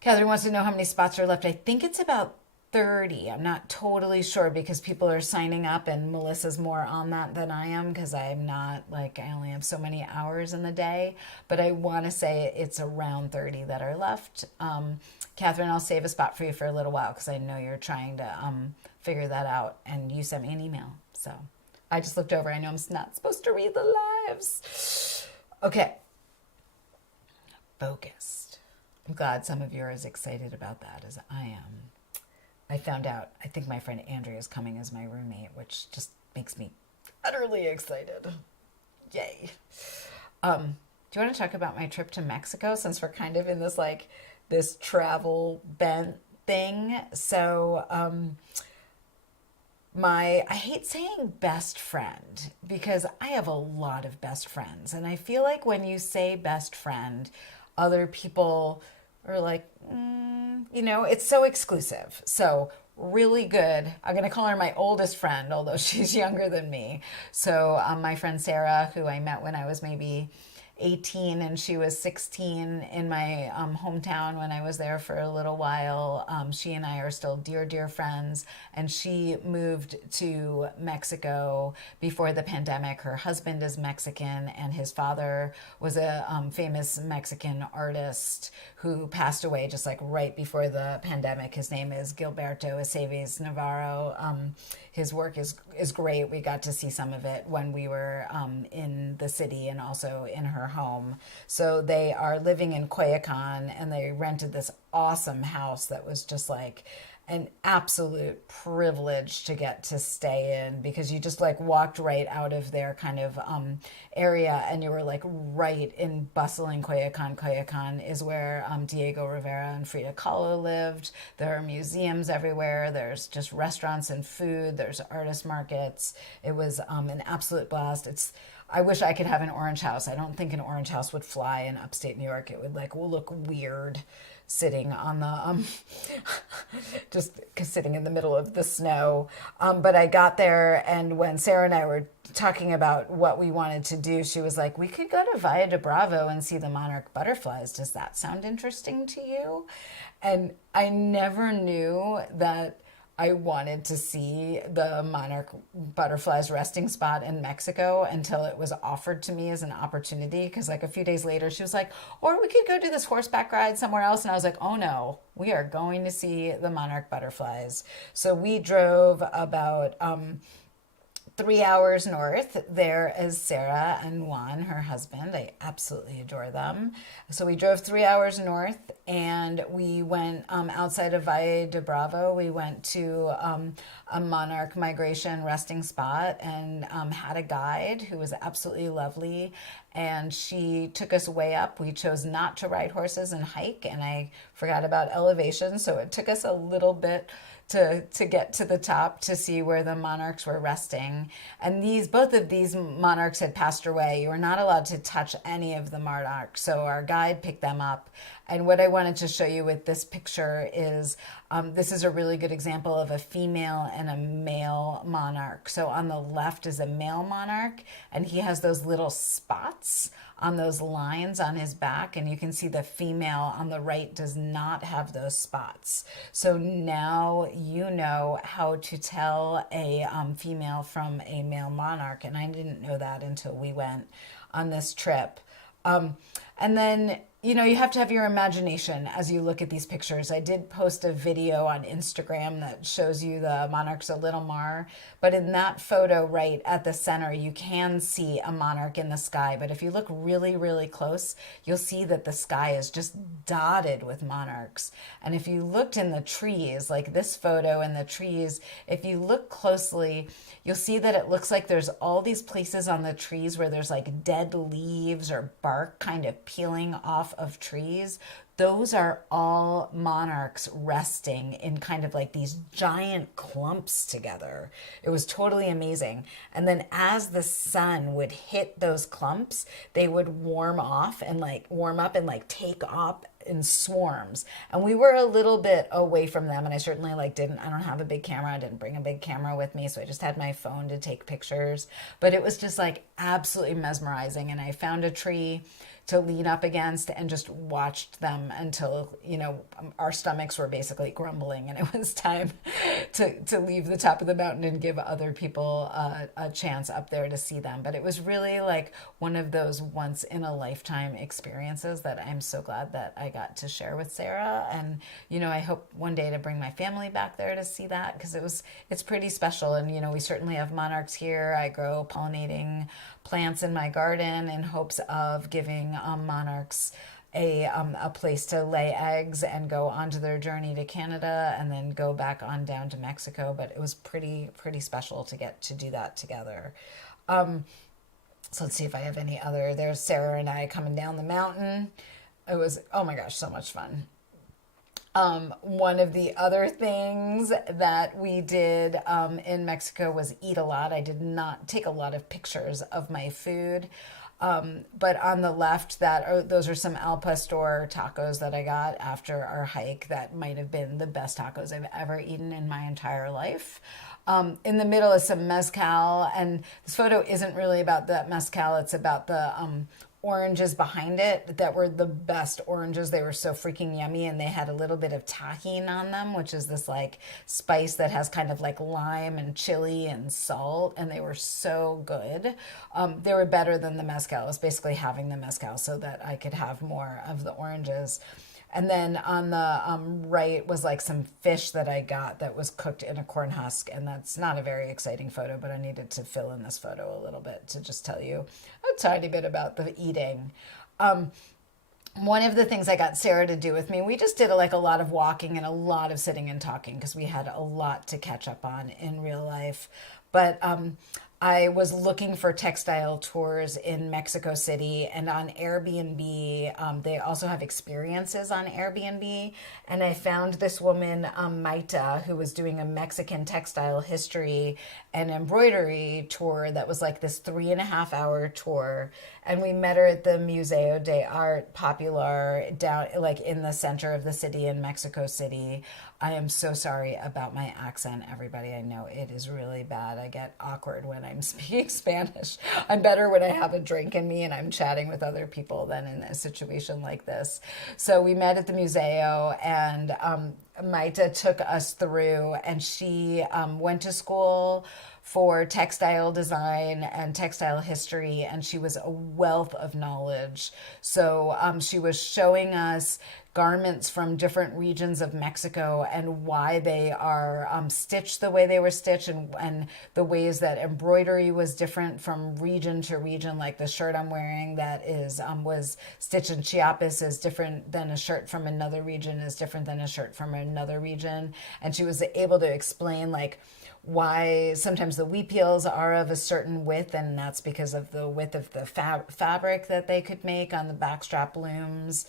Catherine wants to know how many spots are left. I think it's about 30. I'm not totally sure because people are signing up and Melissa's more on that than I am because I'm not like, I only have so many hours in the day, but I want to say it's around 30 that are left. Catherine, I'll save a spot for you for a little while because I know you're trying to figure that out and you sent me an email. So I just looked over. I know I'm not supposed to read the lives. Okay. Focused. I'm glad some of you are as excited about that as I am. I found out, I think my friend Andrea is coming as my roommate, which just makes me utterly excited. Yay. Do you want to talk about my trip to Mexico since we're kind of in this like this travel bent thing? So I hate saying best friend because I have a lot of best friends. And I feel like when you say best friend, other people are like, it's so exclusive. So really good. I'm going to call her my oldest friend, although she's younger than me. So my friend Sarah, who I met when I was maybe 18 and she was 16 in my hometown when I was there for a little while. She and I are still dear, dear friends. And she moved to Mexico before the pandemic. Her husband is Mexican and his father was a famous Mexican artist who passed away just like right before the pandemic. His name is Gilberto Aceves Navarro. His work is great. We got to see some of it when we were in the city and also in her home. So they are living in Coyoacan and they rented this awesome house that was just like an absolute privilege to get to stay in because you just like walked right out of their kind of area and you were like right in bustling Coyoacan. Coyoacan is where Diego Rivera and Frida Kahlo lived. There are museums everywhere. There's just restaurants and food. There's artist markets. It was an absolute blast. I wish I could have an orange house. I don't think an orange house would fly in upstate New York. It would like look weird sitting on the just sitting in the middle of the snow. But I got there, and when Sarah and I were talking about what we wanted to do, she was like, we could go to Valle de Bravo and see the monarch butterflies. Does that sound interesting to you? And I never knew that I wanted to see the monarch butterflies resting spot in Mexico until it was offered to me as an opportunity. Because like a few days later, she was like, or we could go do this horseback ride somewhere else. And I was like, oh no, we are going to see the monarch butterflies. So we drove about 3 hours north. There is Sarah and Juan, her husband. I absolutely adore them. So we drove 3 hours north and we went outside of Valle de Bravo. We went to a monarch migration resting spot and had a guide who was absolutely lovely. And she took us way up. We chose not to ride horses and hike, and I forgot about elevation. So it took us a little bit to get to the top to see where the monarchs were resting. And both of these monarchs had passed away. You were not allowed to touch any of the monarchs. So our guide picked them up. And what I wanted to show you with this picture is this is a really good example of a female and a male monarch. So on the left is a male monarch, and he has those little spots on those lines on his back, and you can see the female on the right does not have those spots. So now you know how to tell a female from a male monarch, and I didn't know that until we went on this trip. And then you have to have your imagination as you look at these pictures. I did post a video on Instagram that shows you the monarchs of Little Mar, but in that photo right at the center, you can see a monarch in the sky. But if you look really, really close, you'll see that the sky is just dotted with monarchs. And if you looked in the trees, like this photo in the trees, if you look closely, you'll see that it looks like there's all these places on the trees where there's like dead leaves or bark kind of peeling off of trees. Those are all monarchs resting in kind of like these giant clumps together. It was totally amazing. And then as the sun would hit those clumps, they would warm up and like take off in swarms. And we were a little bit away from them, and I certainly I don't have a big camera. I didn't bring a big camera with me, so I just had my phone to take pictures. But it was just like absolutely mesmerizing. And I found a tree to lean up against and just watched them until, our stomachs were basically grumbling and it was time to leave the top of the mountain and give other people a chance up there to see them. But it was really like one of those once in a lifetime experiences that I'm so glad that I got to share with Sarah. And, I hope one day to bring my family back there to see that, because it's pretty special. And, we certainly have monarchs here. I grow pollinating plants in my garden in hopes of giving monarchs a place to lay eggs and go onto their journey to Canada and then go back on down to Mexico. But it was pretty special to get to do that together. So let's see if I have any other. There's Sarah and I coming down the mountain. It was, oh my gosh, so much fun. One of the other things that we did in Mexico was eat a lot. I did not take a lot of pictures of my food. But on the left, those are some al pastor tacos that I got after our hike that might have been the best tacos I've ever eaten in my entire life. In the middle is some mezcal, and this photo isn't really about the mezcal. It's about the oranges behind it that were the best oranges. They were so freaking yummy, and they had a little bit of tahine on them, which is this like spice that has kind of like lime and chili and salt, and they were so good. They were better than the mezcal. I was basically having the mezcal so that I could have more of the oranges. And then on the right was like some fish that I got that was cooked in a corn husk. And that's not a very exciting photo, but I needed to fill in this photo a little bit to just tell you a tiny bit about the eating. One of the things I got Sarah to do with me, we just did a lot of walking and a lot of sitting and talking because we had a lot to catch up on in real life. But I was looking for textile tours in Mexico City, and on Airbnb, they also have experiences on Airbnb. And I found this woman, Maite, who was doing a Mexican textile history and embroidery tour that was like this 3.5 hour tour. And we met her at the Museo de Art Popular down like in the center of the city in Mexico City. I am so sorry about my accent, everybody. I know it is really bad. I get awkward when I'm speaking Spanish. I'm better when I have a drink in me and I'm chatting with other people than in a situation like this. So we met at the Museo, and Maite took us through, and she went to school for textile design and textile history, and she was a wealth of knowledge. So she was showing us garments from different regions of Mexico and why they are stitched the way they were stitched, and the ways that embroidery was different from region to region. Like the shirt I'm wearing that is was stitched in Chiapas is different than a shirt from another region, is different than a shirt from another region. And she was able to explain like why sometimes the wheat peels are of a certain width, and that's because of the width of the fabric that they could make on the backstrap looms.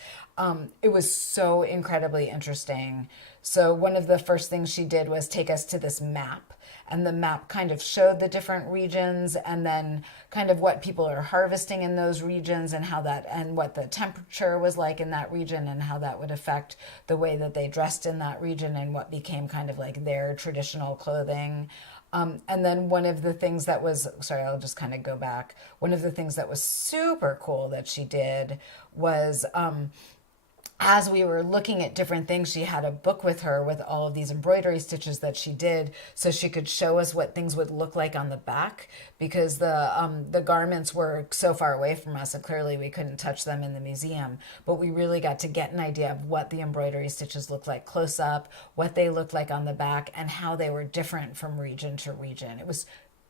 It was so incredibly interesting. So one of the first things she did was take us to this map, and the map kind of showed the different regions and then kind of what people are harvesting in those regions and how that, and what the temperature was like in that region and how that would affect the way that they dressed in that region and what became kind of like their traditional clothing. And then one of the things that was, sorry, I'll just kind of go back. One of the things that was super cool that she did was as we were looking at different things, she had a book with her with all of these embroidery stitches that she did, so she could show us what things would look like on the back, because the garments were so far away from us, and clearly we couldn't touch them in the museum. But we really got to get an idea of what the embroidery stitches looked like close up, what they looked like on the back, and how they were different from region to region. It was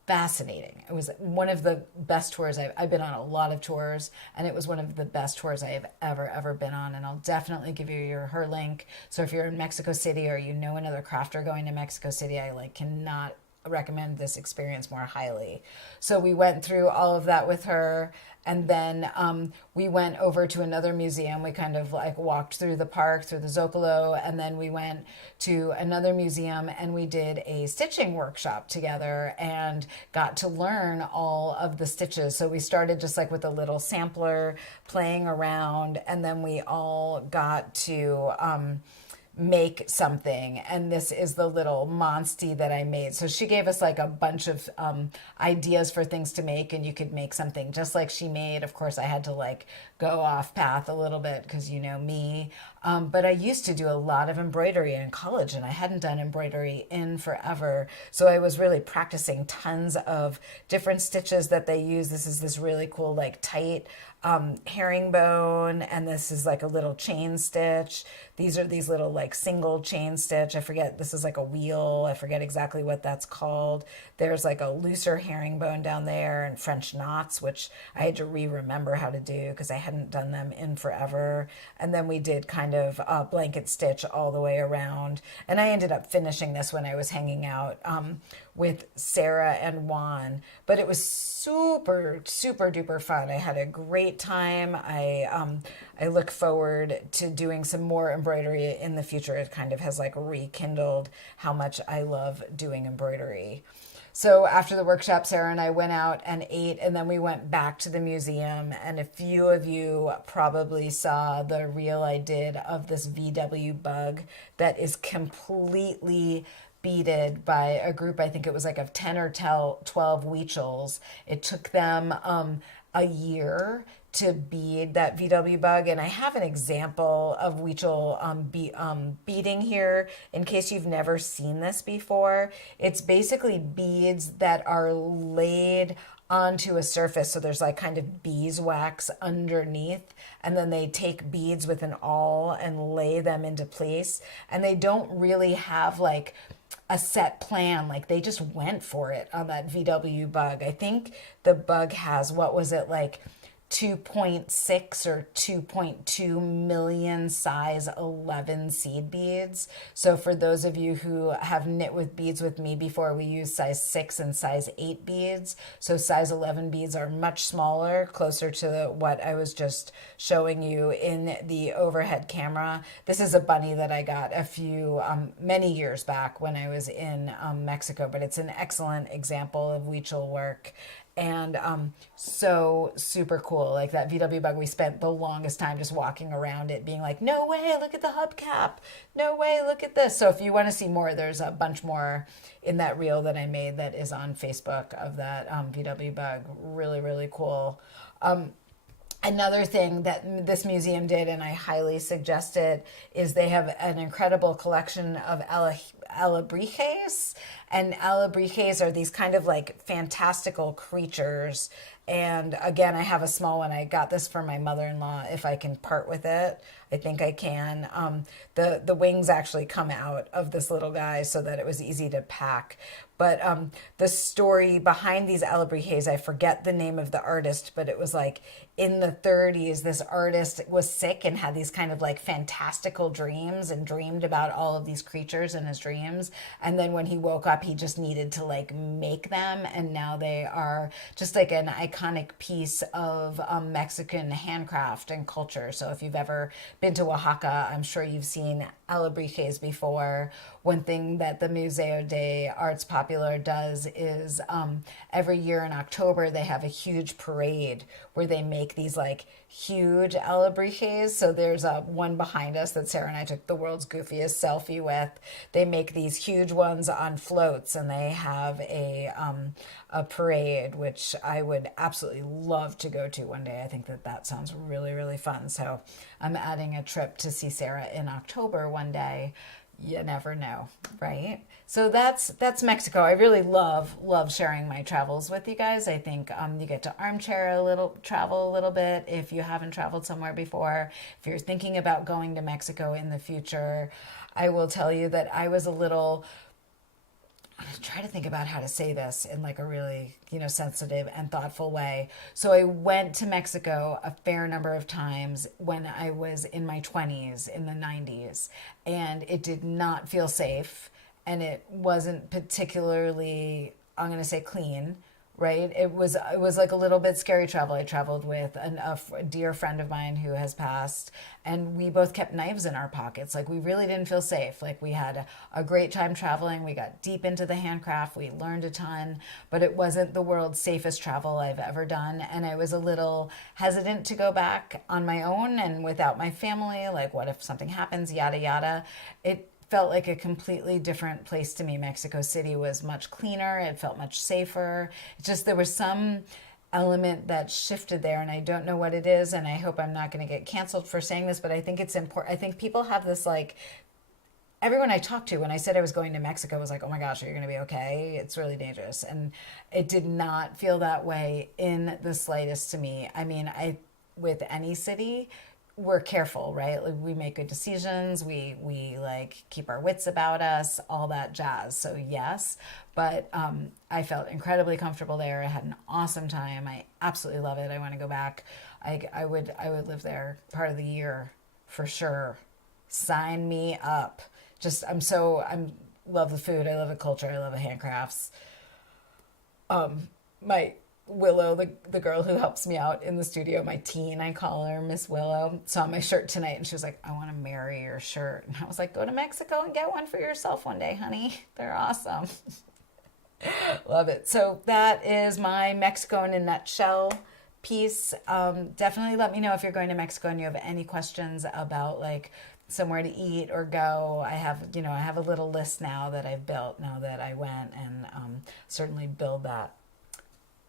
fascinating. It was one of the best tours. I've been on a lot of tours, and it was one of the best tours I have ever been on. And I'll definitely give you her link. So if you're in Mexico City, or you know another crafter going to Mexico City, I cannot recommend this experience more highly. So we went through all of that with her, and then we went over to another museum. We kind of walked through the park, through the Zocalo, and then we went to another museum, and we did a stitching workshop together and got to learn all of the stitches. So we started just with a little sampler, playing around, and then we all got to make something. And this is the little monstie that I made. So she gave us a bunch of ideas for things to make, and you could make something just like she made. Of course, I had to go off path a little bit, because you know me. But I used to do a lot of embroidery in college, and I hadn't done embroidery in forever. So I was really practicing tons of different stitches that they use. This is this really cool tight herringbone, and this is a little chain stitch. These are these little single chain stitch. I forget, this is a wheel. I forget exactly what that's called. There's a looser herringbone down there, and French knots, which I had to remember how to do because I hadn't done them in forever. And then we did kind of a blanket stitch all the way around. And I ended up finishing this when I was hanging out with Sarah and Juan. But it was super duper fun. I had a great time. I look forward to doing some more embroidery in the future. It kind of has rekindled how much I love doing embroidery. So after the workshop, Sarah and I went out and ate, and then we went back to the museum. And a few of you probably saw the reel I did of this VW bug that is completely beaded by a group. I think it was of 10 or 12 Weechels. It took them a year to bead that VW bug, and I have an example of Weechel beading here in case you've never seen this before. It's basically beads that are laid onto a surface, so there's kind of beeswax underneath, and then they take beads with an awl and lay them into place, and they don't really have a set plan. They just went for it on that VW bug. I think the bug has, what was it, 2.6 or 2.2 million size 11 seed beads. So for those of you who have knit with beads with me before, we use size 6 and size 8 beads. So size 11 beads are much smaller, closer to what I was just showing you in the overhead camera. This is a bunny that I got many years back when I was in Mexico, but it's an excellent example of Weechel work. And so super cool. That VW bug, we spent the longest time just walking around it, being no way, look at the hubcap. No way, look at this. So if you want to see more, there's a bunch more in that reel that I made that is on Facebook of that VW bug. Really cool. Another thing that this museum did, and I highly suggest it, is they have an incredible collection of alebrijes. And alebrijes are these kind of fantastical creatures. And again, I have a small one. I got this for my mother-in-law, if I can part with it. I think I can. The wings actually come out of this little guy so that it was easy to pack. But the story behind these alebrijes, I forget the name of the artist, but it was in the 30s, this artist was sick and had these kind of fantastical dreams and dreamed about all of these creatures in his dreams. And then when he woke up, he just needed to make them. And now they are just an iconic piece of Mexican handcraft and culture. So if you've ever been to Oaxaca, I'm sure you've seen alebrijes before. One thing that the Museo de Arts Popular does is every year in October, they have a huge parade where they make these huge alebrijes. So there's one behind us that Sarah and I took the world's goofiest selfie with. They make these huge ones on float floats and they have a parade, which I would absolutely love to go to one day. I think that sounds really, really fun. So I'm adding a trip to see Sarah in October one day. You never know, right? So that's Mexico. I really love sharing my travels with you guys. I think you get to travel a little bit if you haven't traveled somewhere before. If you're thinking about going to Mexico in the future, I will tell you that I was a little. I'm trying to think about how to say this in like a really, sensitive and thoughtful way. So I went to Mexico a fair number of times when I was in my 20s, in the 90s, and it did not feel safe, and it wasn't particularly, I'm going to say, clean. Right? It was like a little bit scary travel. I traveled with a dear friend of mine who has passed, and we both kept knives in our pockets. Like, we really didn't feel safe. Like, we had a great time traveling. We got deep into the handcraft. We learned a ton, but it wasn't the world's safest travel I've ever done. And I was a little hesitant to go back on my own and without my family. Like, what if something happens? Yada, yada. It felt like a completely different place to me. Mexico City was much cleaner. It felt much safer. It just, there was some element that shifted there, and I don't know what it is, and I hope I'm not going to get canceled for saying this, but I think it's important. I think people have this, like, everyone I talked to when I said I was going to Mexico was like, oh my gosh, are you going to be okay? It's really dangerous. And it did not feel that way in the slightest to me. I mean, with any city, we're careful, right? Like, we make good decisions. We like keep our wits about us, all that jazz. So yes, but I felt incredibly comfortable there. I had an awesome time. I absolutely love it. I want to go back. I would live there part of the year for sure. Sign me up. Just I'm love the food. I love the culture. I love the handcrafts. My Willow, the girl who helps me out in the studio, my teen, I call her Miss Willow, saw my shirt tonight and she was like, I want to marry your shirt. And I was like, go to Mexico and get one for yourself one day, honey. They're awesome. Love it. So that is my Mexico in a nutshell piece. Definitely let me know if you're going to Mexico and you have any questions about like somewhere to eat or go. I have a little list now that I've built now that I went, and certainly build that.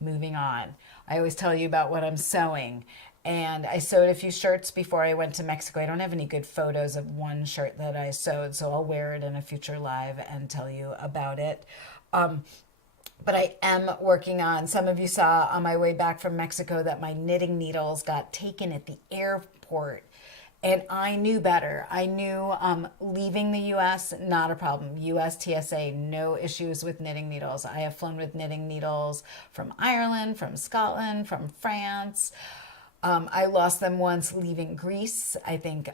Moving on. I always tell you about what I'm sewing. And I sewed a few shirts before I went to Mexico. I don't have any good photos of one shirt that I sewed, so I'll wear it in a future live and tell you about it. But I am working on, some of you saw on my way back from Mexico that my knitting needles got taken at the airport. And I knew better. I knew leaving the U.S., not a problem. U.S. TSA, no issues with knitting needles. I have flown with knitting needles from Ireland, from Scotland, from France. I lost them once leaving Greece. I think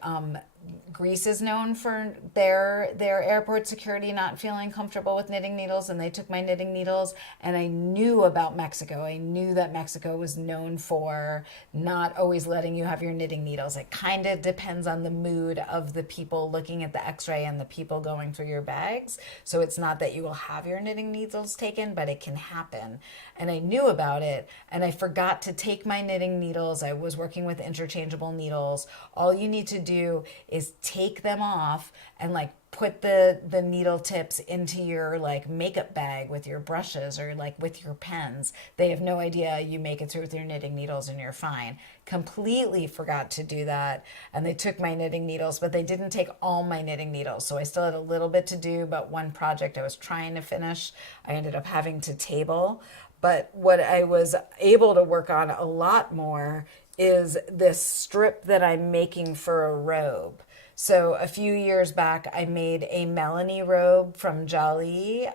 Greece is known for their airport security not feeling comfortable with knitting needles, and they took my knitting needles. And I knew about Mexico. I knew that Mexico was known for not always letting you have your knitting needles. It kind of depends on the mood of the people looking at the x-ray and the people going through your bags. So it's not that you will have your knitting needles taken, but it can happen. And I knew about it, and I forgot to take my knitting needles. I was working with interchangeable needles. All you need to do is take them off and like put the needle tips into your like makeup bag with your brushes or like with your pens. They have no idea you make it through with your knitting needles and you're fine. Completely forgot to do that. And they took my knitting needles, but they didn't take all my knitting needles. So I still had a little bit to do, but one project I was trying to finish, I ended up having to table. But what I was able to work on a lot more is this strip that I'm making for a robe. So a few years back, I made a Melanie robe from Joli.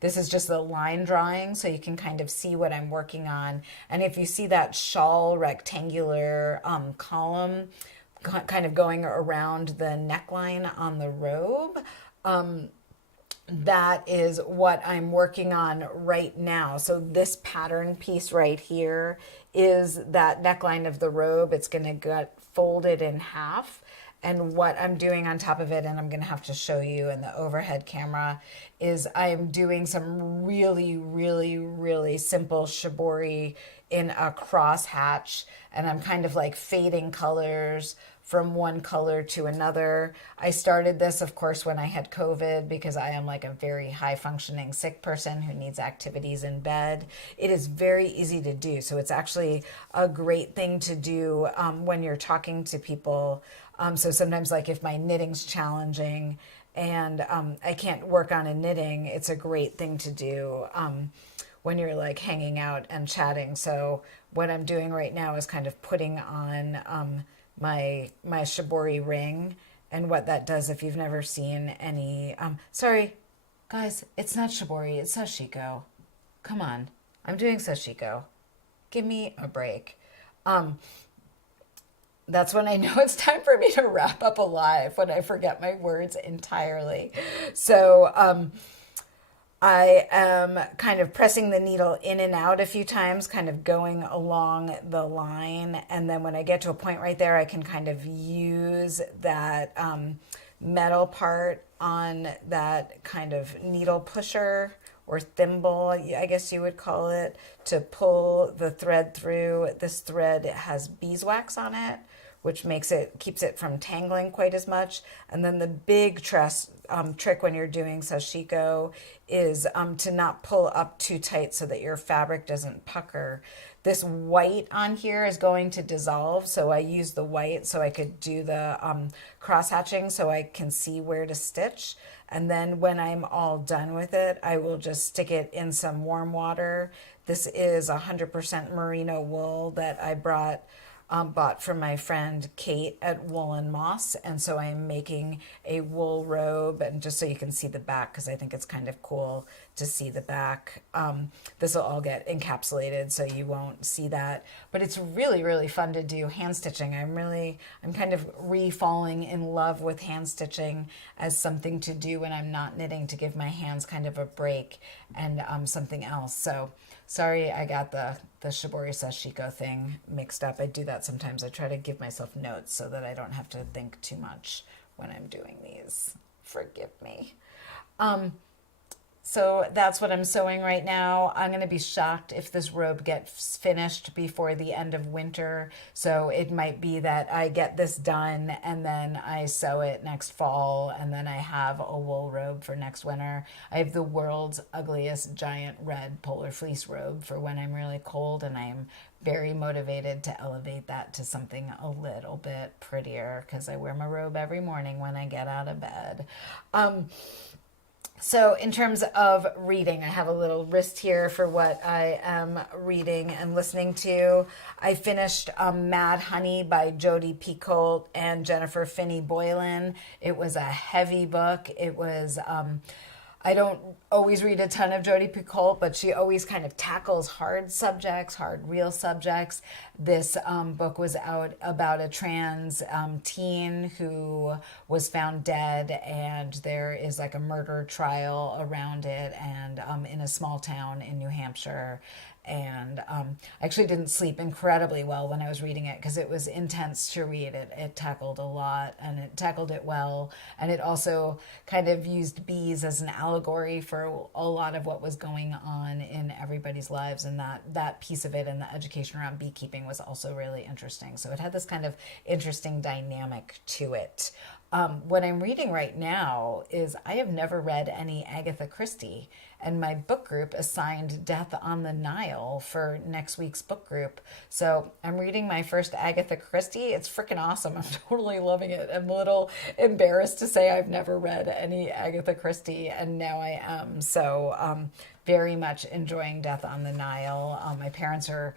This is just a line drawing, so you can kind of see what I'm working on. And if you see that shawl rectangular column kind of going around the neckline on the robe, that is what I'm working on right now. So this pattern piece right here is that neckline of the robe. It's going to get folded in half. And what I'm doing on top of it, and I'm going to have to show you in the overhead camera, is I'm doing some really, really, really simple shibori in a cross hatch. And I'm kind of like fading colors from one color to another. I started this, of course, when I had COVID because I am like a very high functioning sick person who needs activities in bed. It is very easy to do. So it's actually a great thing to do when you're talking to people. So sometimes like if my knitting's challenging and I can't work on a knitting, it's a great thing to do when you're like hanging out and chatting. So what I'm doing right now is kind of putting on my shibori ring, and what that does, if you've never seen any sorry guys, it's not shibori, it's sashiko. Come on, I'm doing sashiko, give me a break. That's when I know it's time for me to wrap up a live, when I forget my words entirely. So I am kind of pressing the needle in and out a few times, kind of going along the line. And then when I get to a point right there, I can kind of use that metal part on that kind of needle pusher or thimble, I guess you would call it, to pull the thread through. This thread has beeswax on it, which keeps it from tangling quite as much. And then the big trick when you're doing sashiko is to not pull up too tight so that your fabric doesn't pucker. This white on here is going to dissolve, so I use the white so I could do the cross hatching so I can see where to stitch. And then when I'm all done with it, I will just stick it in some warm water. This is 100% merino wool that I bought from my friend Kate at Wool and Moss, and so I'm making a wool robe, and just so you can see the back, because I think it's kind of cool to see the back. This will all get encapsulated, so you won't see that, but it's really, really fun to do hand stitching. I'm kind of re-falling in love with hand stitching as something to do when I'm not knitting, to give my hands kind of a break and something else. So sorry, I got the shibori sashiko thing mixed up. I do that sometimes. I try to give myself notes so that I don't have to think too much when I'm doing these. Forgive me. So that's what I'm sewing right now. I'm going to be shocked if this robe gets finished before the end of winter. So it might be that I get this done and then I sew it next fall, and then I have a wool robe for next winter. I have the world's ugliest giant red polar fleece robe for when I'm really cold, and I'm very motivated to elevate that to something a little bit prettier because I wear my robe every morning when I get out of bed. So in terms of reading, I have a little list here for what I am reading and listening to. I finished Mad Honey by Jodi Picoult and Jennifer Finney Boylan. It was a heavy book. It was... I don't always read a ton of Jodi Picoult, but she always kind of tackles hard subjects, hard, real subjects. This book was out about a trans teen who was found dead, and there is like a murder trial around it, and in a small town in New Hampshire. And I actually didn't sleep incredibly well when I was reading it because it was intense to read. It tackled a lot, and it tackled it well. And it also kind of used bees as an allegory for a lot of what was going on in everybody's lives. And that piece of it and the education around beekeeping was also really interesting. So it had this kind of interesting dynamic to it. What I'm reading right now is I have never read any Agatha Christie, and my book group assigned Death on the Nile for next week's book group. So I'm reading my first Agatha Christie. It's freaking awesome. I'm totally loving it. I'm a little embarrassed to say I've never read any Agatha Christie, and now I am. So very much enjoying Death on the Nile. My parents are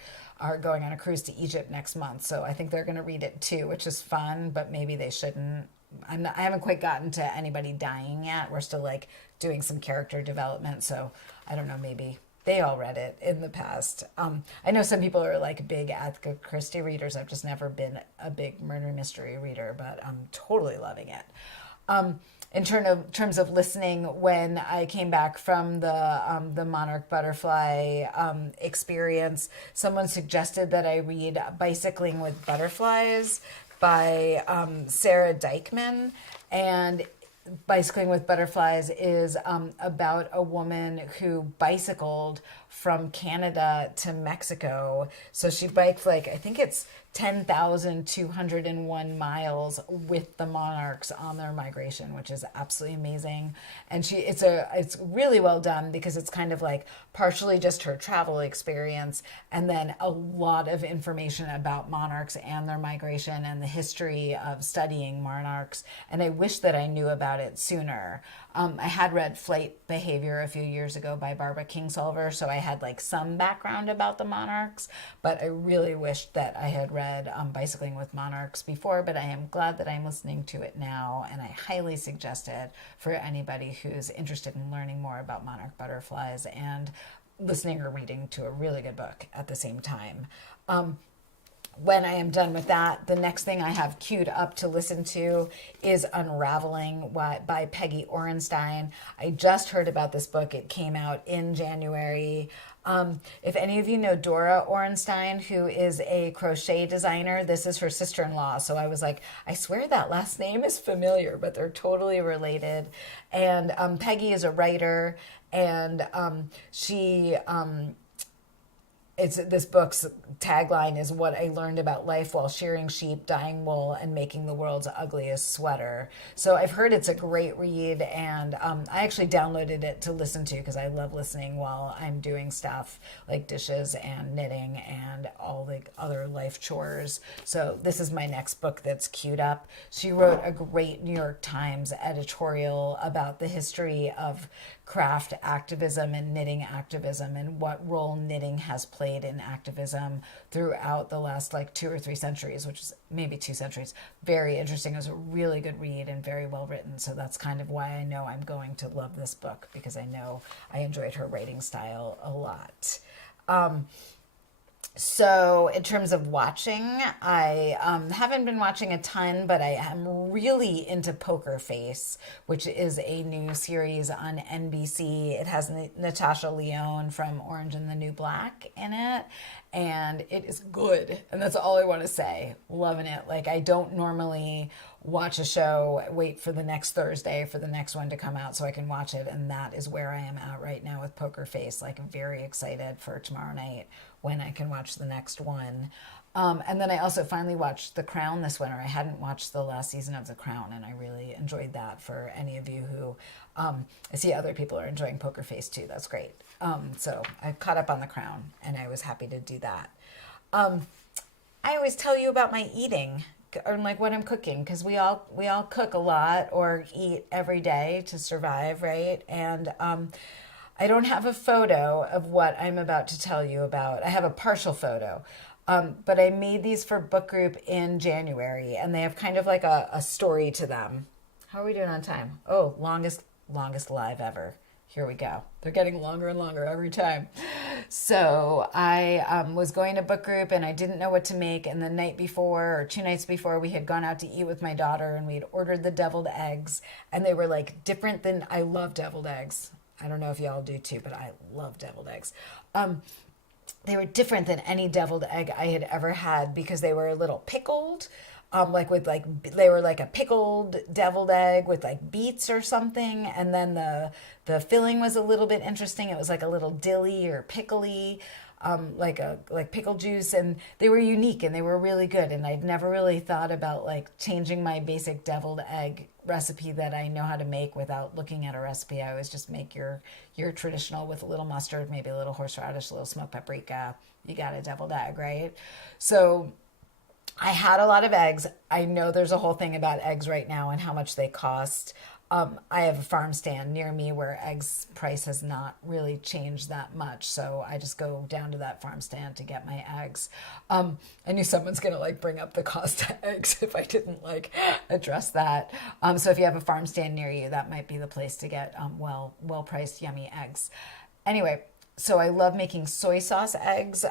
going on a cruise to Egypt next month, so I think they're going to read it too, which is fun, but maybe they shouldn't. I haven't quite gotten to anybody dying yet. We're still like doing some character development, so I don't know, maybe they all read it in the past. I know some people are like big Agatha Christie readers. I've just never been a big murder mystery reader, but I'm totally loving it. In terms of listening, when I came back from the Monarch Butterfly experience, someone suggested that I read Bicycling with Butterflies by Sarah Dykman. And Bicycling with Butterflies is about a woman who bicycled from Canada to Mexico. So she biked like, I think it's 10,201 miles with the monarchs on their migration, which is absolutely amazing. And it's really well done because it's kind of like partially just her travel experience and then a lot of information about monarchs and their migration and the history of studying monarchs. And I wish that I knew about it sooner. I had read Flight Behavior a few years ago by Barbara Kingsolver, so I had like some background about the monarchs, but I really wished that I had read Bicycling with Monarchs before, but I am glad that I'm listening to it now, and I highly suggest it for anybody who's interested in learning more about monarch butterflies and listening or reading to a really good book at the same time. When I am done with that, the next thing I have queued up to listen to is Unraveling by Peggy Orenstein. I just heard about this book. It came out in January. If any of you know Dora Orenstein, who is a crochet designer, this is her sister-in-law. So I was like, I swear that last name is familiar, but they're totally related. And Peggy is a writer, and this book's tagline is "What I Learned About Life While Shearing Sheep, Dyeing Wool, and Making the World's Ugliest Sweater." So I've heard it's a great read, and I actually downloaded it to listen to because I love listening while I'm doing stuff like dishes and knitting and all the other life chores. So this is my next book that's queued up. She wrote a great New York Times editorial about the history of craft activism and knitting activism and what role knitting has played in activism throughout the last like 2 or 3 centuries, which is maybe 2 centuries. Very interesting. It was a really good read and very well written. So that's kind of why I know I'm going to love this book, because I know I enjoyed her writing style a lot. So in terms of watching, I haven't been watching a ton, but I am really into Poker Face, which is a new series on NBC. It has Natasha Lyonne from Orange and the New Black in it, and it is good. And that's all I want to say. Loving it. Like, I don't normally watch a show, wait for the next Thursday for the next one to come out so I can watch it, and that is where I am at right now with Poker Face. Like, I'm very excited for tomorrow night when I can watch the next one. And then I also finally watched The Crown this winter. I hadn't watched the last season of The Crown, and I really enjoyed that. For any of you who, I see other people are enjoying Poker Face too. That's great. So I caught up on The Crown, and I was happy to do that. I always tell you about my eating, or like what I'm cooking, because we all cook a lot or eat every day to survive, right? And I don't have a photo of what I'm about to tell you about. I have a partial photo, but I made these for book group in January, and they have kind of like a story to them. How are we doing on time? Oh, longest live ever. Here we go. They're getting longer and longer every time. So I was going to book group, and I didn't know what to make. And the night before, or 2 nights before, we had gone out to eat with my daughter, and we'd ordered the deviled eggs, and they were like different than, I love deviled eggs. I don't know if y'all do too, but I love deviled eggs. They were different than any deviled egg I had ever had because they were a little pickled, they were like a pickled deviled egg with like beets or something, and then the filling was a little bit interesting. It was like a little dilly or pickly, like pickle juice, and they were unique and they were really good. And I'd never really thought about like changing my basic deviled egg recipe that I know how to make without looking at a recipe. I always just make your traditional with a little mustard, maybe a little horseradish, a little smoked paprika. You got a deviled egg, right? So I had a lot of eggs. I know there's a whole thing about eggs right now and how much they cost. I have a farm stand near me where eggs price has not really changed that much. So I just go down to that farm stand to get my eggs. I knew someone's going to like bring up the cost of eggs if I didn't like address that. So if you have a farm stand near you, that might be the place to get well-priced, yummy eggs. Anyway, so I love making soy sauce eggs.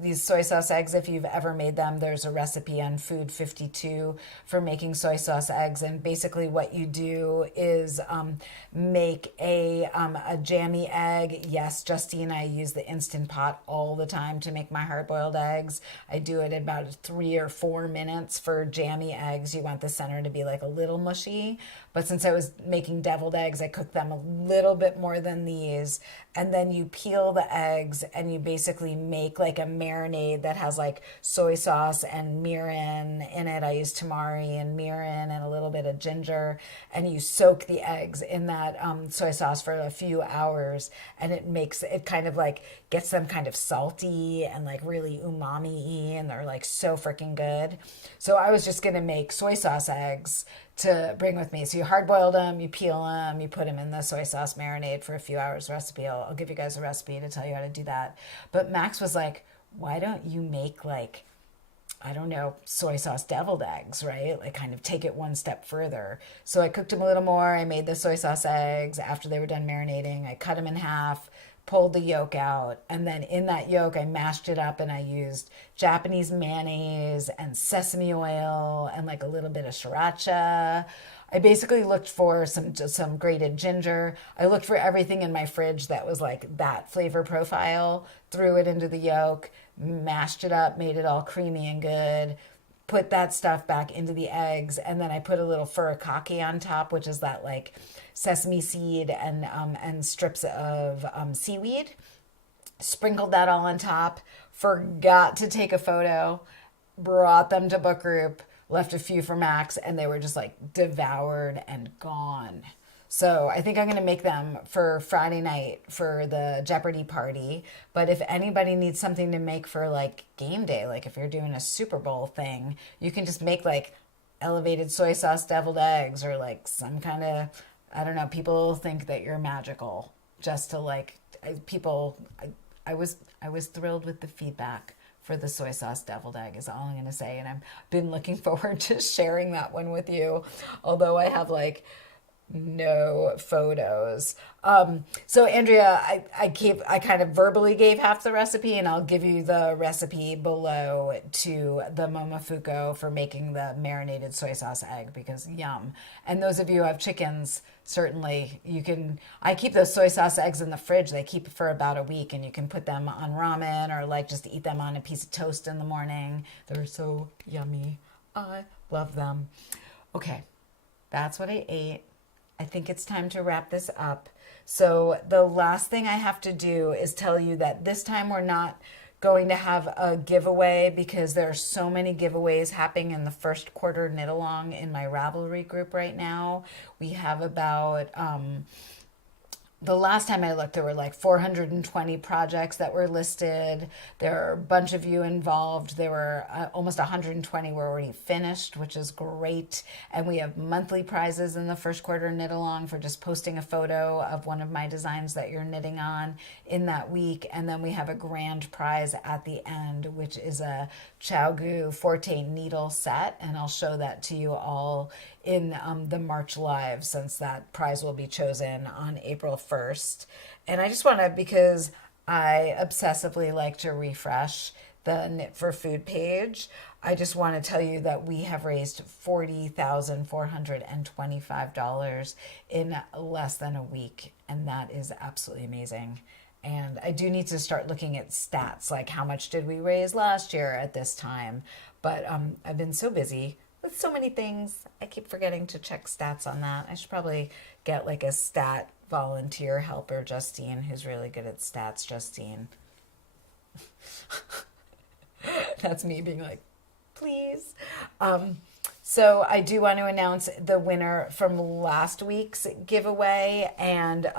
These soy sauce eggs, if you've ever made them, there's a recipe on Food 52 for making soy sauce eggs. And basically what you do is make a jammy egg. Yes, Justine, I use the Instant Pot all the time to make my hard-boiled eggs. I do it in about 3 or 4 minutes for jammy eggs. You want the center to be like a little mushy. But since I was making deviled eggs, I cooked them a little bit more than these. And then you peel boil the eggs and you basically make like a marinade that has like soy sauce and mirin in it. I use tamari and mirin and a little bit of ginger, and you soak the eggs in that soy sauce for a few hours, and it makes it kind of like gets them kind of salty and like really umami-y, and they're like so freaking good. So I was just gonna make soy sauce eggs to bring with me. So you hard boiled them, you peel them, you put them in the soy sauce marinade for a few hours recipe. I'll give you guys a recipe to tell you how to do that. But Max was like, why don't you make like, I don't know, soy sauce deviled eggs, right? Like kind of take it one step further. So I cooked them a little more. I made the soy sauce eggs after they were done marinating. I cut them in half, pulled the yolk out, and then in that yolk I mashed it up and I used Japanese mayonnaise and sesame oil and like a little bit of sriracha. I basically looked for some grated ginger. I looked for everything in my fridge that was like that flavor profile, threw it into the yolk, mashed it up, made it all creamy and good, put that stuff back into the eggs, and then I put a little furikake on top, which is that like sesame seed and strips of seaweed. Sprinkled that all on top, forgot to take a photo, brought them to book group, left a few for Max, and they were just like devoured and gone. So I think I'm going to make them for Friday night for the Jeopardy party. But if anybody needs something to make for like game day, like if you're doing a Super Bowl thing, you can just make like elevated soy sauce deviled eggs or like some kind of, I don't know, people think that you're magical just to like people. I was thrilled with the feedback for the soy sauce deviled egg is all I'm going to say. And I've been looking forward to sharing that one with you. Although I have like no photos. So Andrea, I kind of verbally gave half the recipe, and I'll give you the recipe below to the Momofuku for making the marinated soy sauce egg, because yum. And those of you who have chickens, certainly you can, I keep those soy sauce eggs in the fridge. They keep for about a week, and you can put them on ramen or like just eat them on a piece of toast in the morning. They're so yummy. I love them. Okay, that's what I ate. I think it's time to wrap this up. So the last thing I have to do is tell you that this time we're not going to have a giveaway because there are so many giveaways happening in the first quarter knit along in my Ravelry group right now. We have about, the last time I looked, there were like 420 projects that were listed. There are a bunch of you involved. There were almost 120 were already finished, which is great. And we have monthly prizes in the first quarter knit along for just posting a photo of one of my designs that you're knitting on in that week. And then we have a grand prize at the end, which is a Chowgu Forte needle set. And I'll show that to you all in the March Live, since that prize will be chosen on April 1st. And I just want to, because I obsessively like to refresh the Knit for Food page, I just want to tell you that we have raised $40,425 in less than a week, and that is absolutely amazing. And I do need to start looking at stats, like how much did we raise last year at this time? But I've been so busy with so many things, I keep forgetting to check stats on that. I should probably get like a stat volunteer helper, Justine, who's really good at stats. Justine. That's me being like, please. So I do want to announce the winner from last week's giveaway, and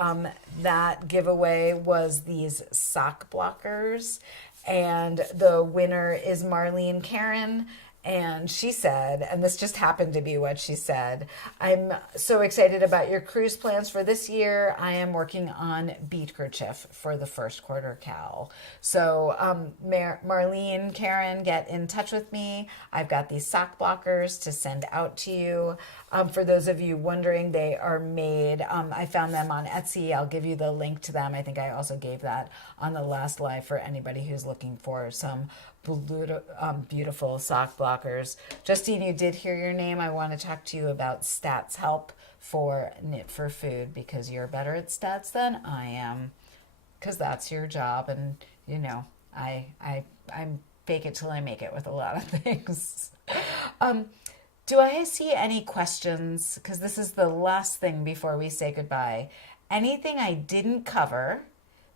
that giveaway was these sock blockers, and the winner is Marlene Karen. And she said, and this just happened to be what she said, I'm so excited about your cruise plans for this year. I am working on bead kerchief for the first quarter cowl. So Marlene, Karen, get in touch with me. I've got these sock blockers to send out to you. For those of you wondering, they are made, I found them on Etsy. I'll give you the link to them. I think I also gave that on the last live for anybody who's looking for some beautiful sock blockers. Justine, you did hear your name. I want to talk to you about stats help for Knit for Food, because you're better at stats than I am, because that's your job. And you know, I'm fake it till I make it with a lot of things. Do I see any questions? Because this is the last thing before we say goodbye. Anything I didn't cover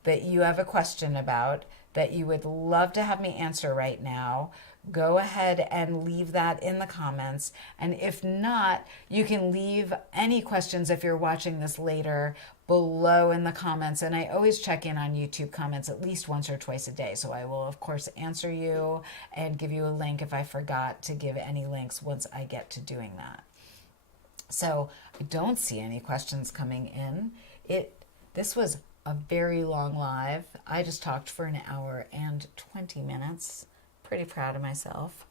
that you have a question about that you would love to have me answer right now, go ahead and leave that in the comments. And if not, you can leave any questions if you're watching this later below in the comments. And I always check in on YouTube comments at least once or twice a day. So I will, of course, answer you and give you a link if I forgot to give any links once I get to doing that. So I don't see any questions coming in. This was a very long live. I just talked for an hour and 20 minutes. Pretty proud of myself.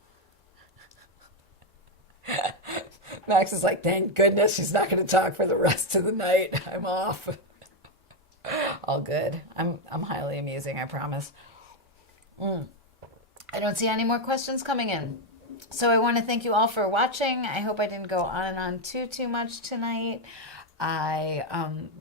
Max is like, thank goodness she's not going to talk for the rest of the night. I'm off. All good. I'm highly amusing, I promise. I don't see any more questions coming in. So I want to thank you all for watching. I hope I didn't go on and on too much tonight. I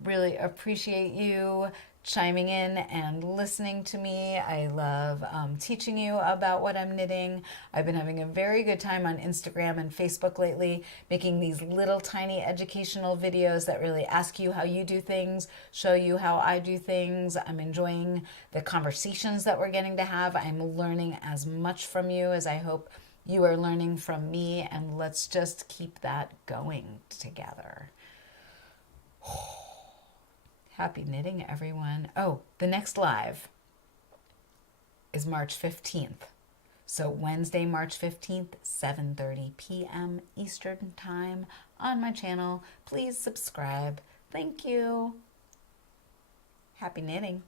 really appreciate you chiming in and listening to me. I love teaching you about what I'm knitting. I've been having a very good time on Instagram and Facebook lately, making these little tiny educational videos that really ask you how you do things, show you how I do things. I'm enjoying the conversations that we're getting to have. I'm learning as much from you as I hope you are learning from me, and let's just keep that going together. Happy knitting, everyone. Oh, the next live is March 15th. So Wednesday, March 15th, 7:30 p.m. Eastern Time on my channel. Please subscribe. Thank you. Happy knitting.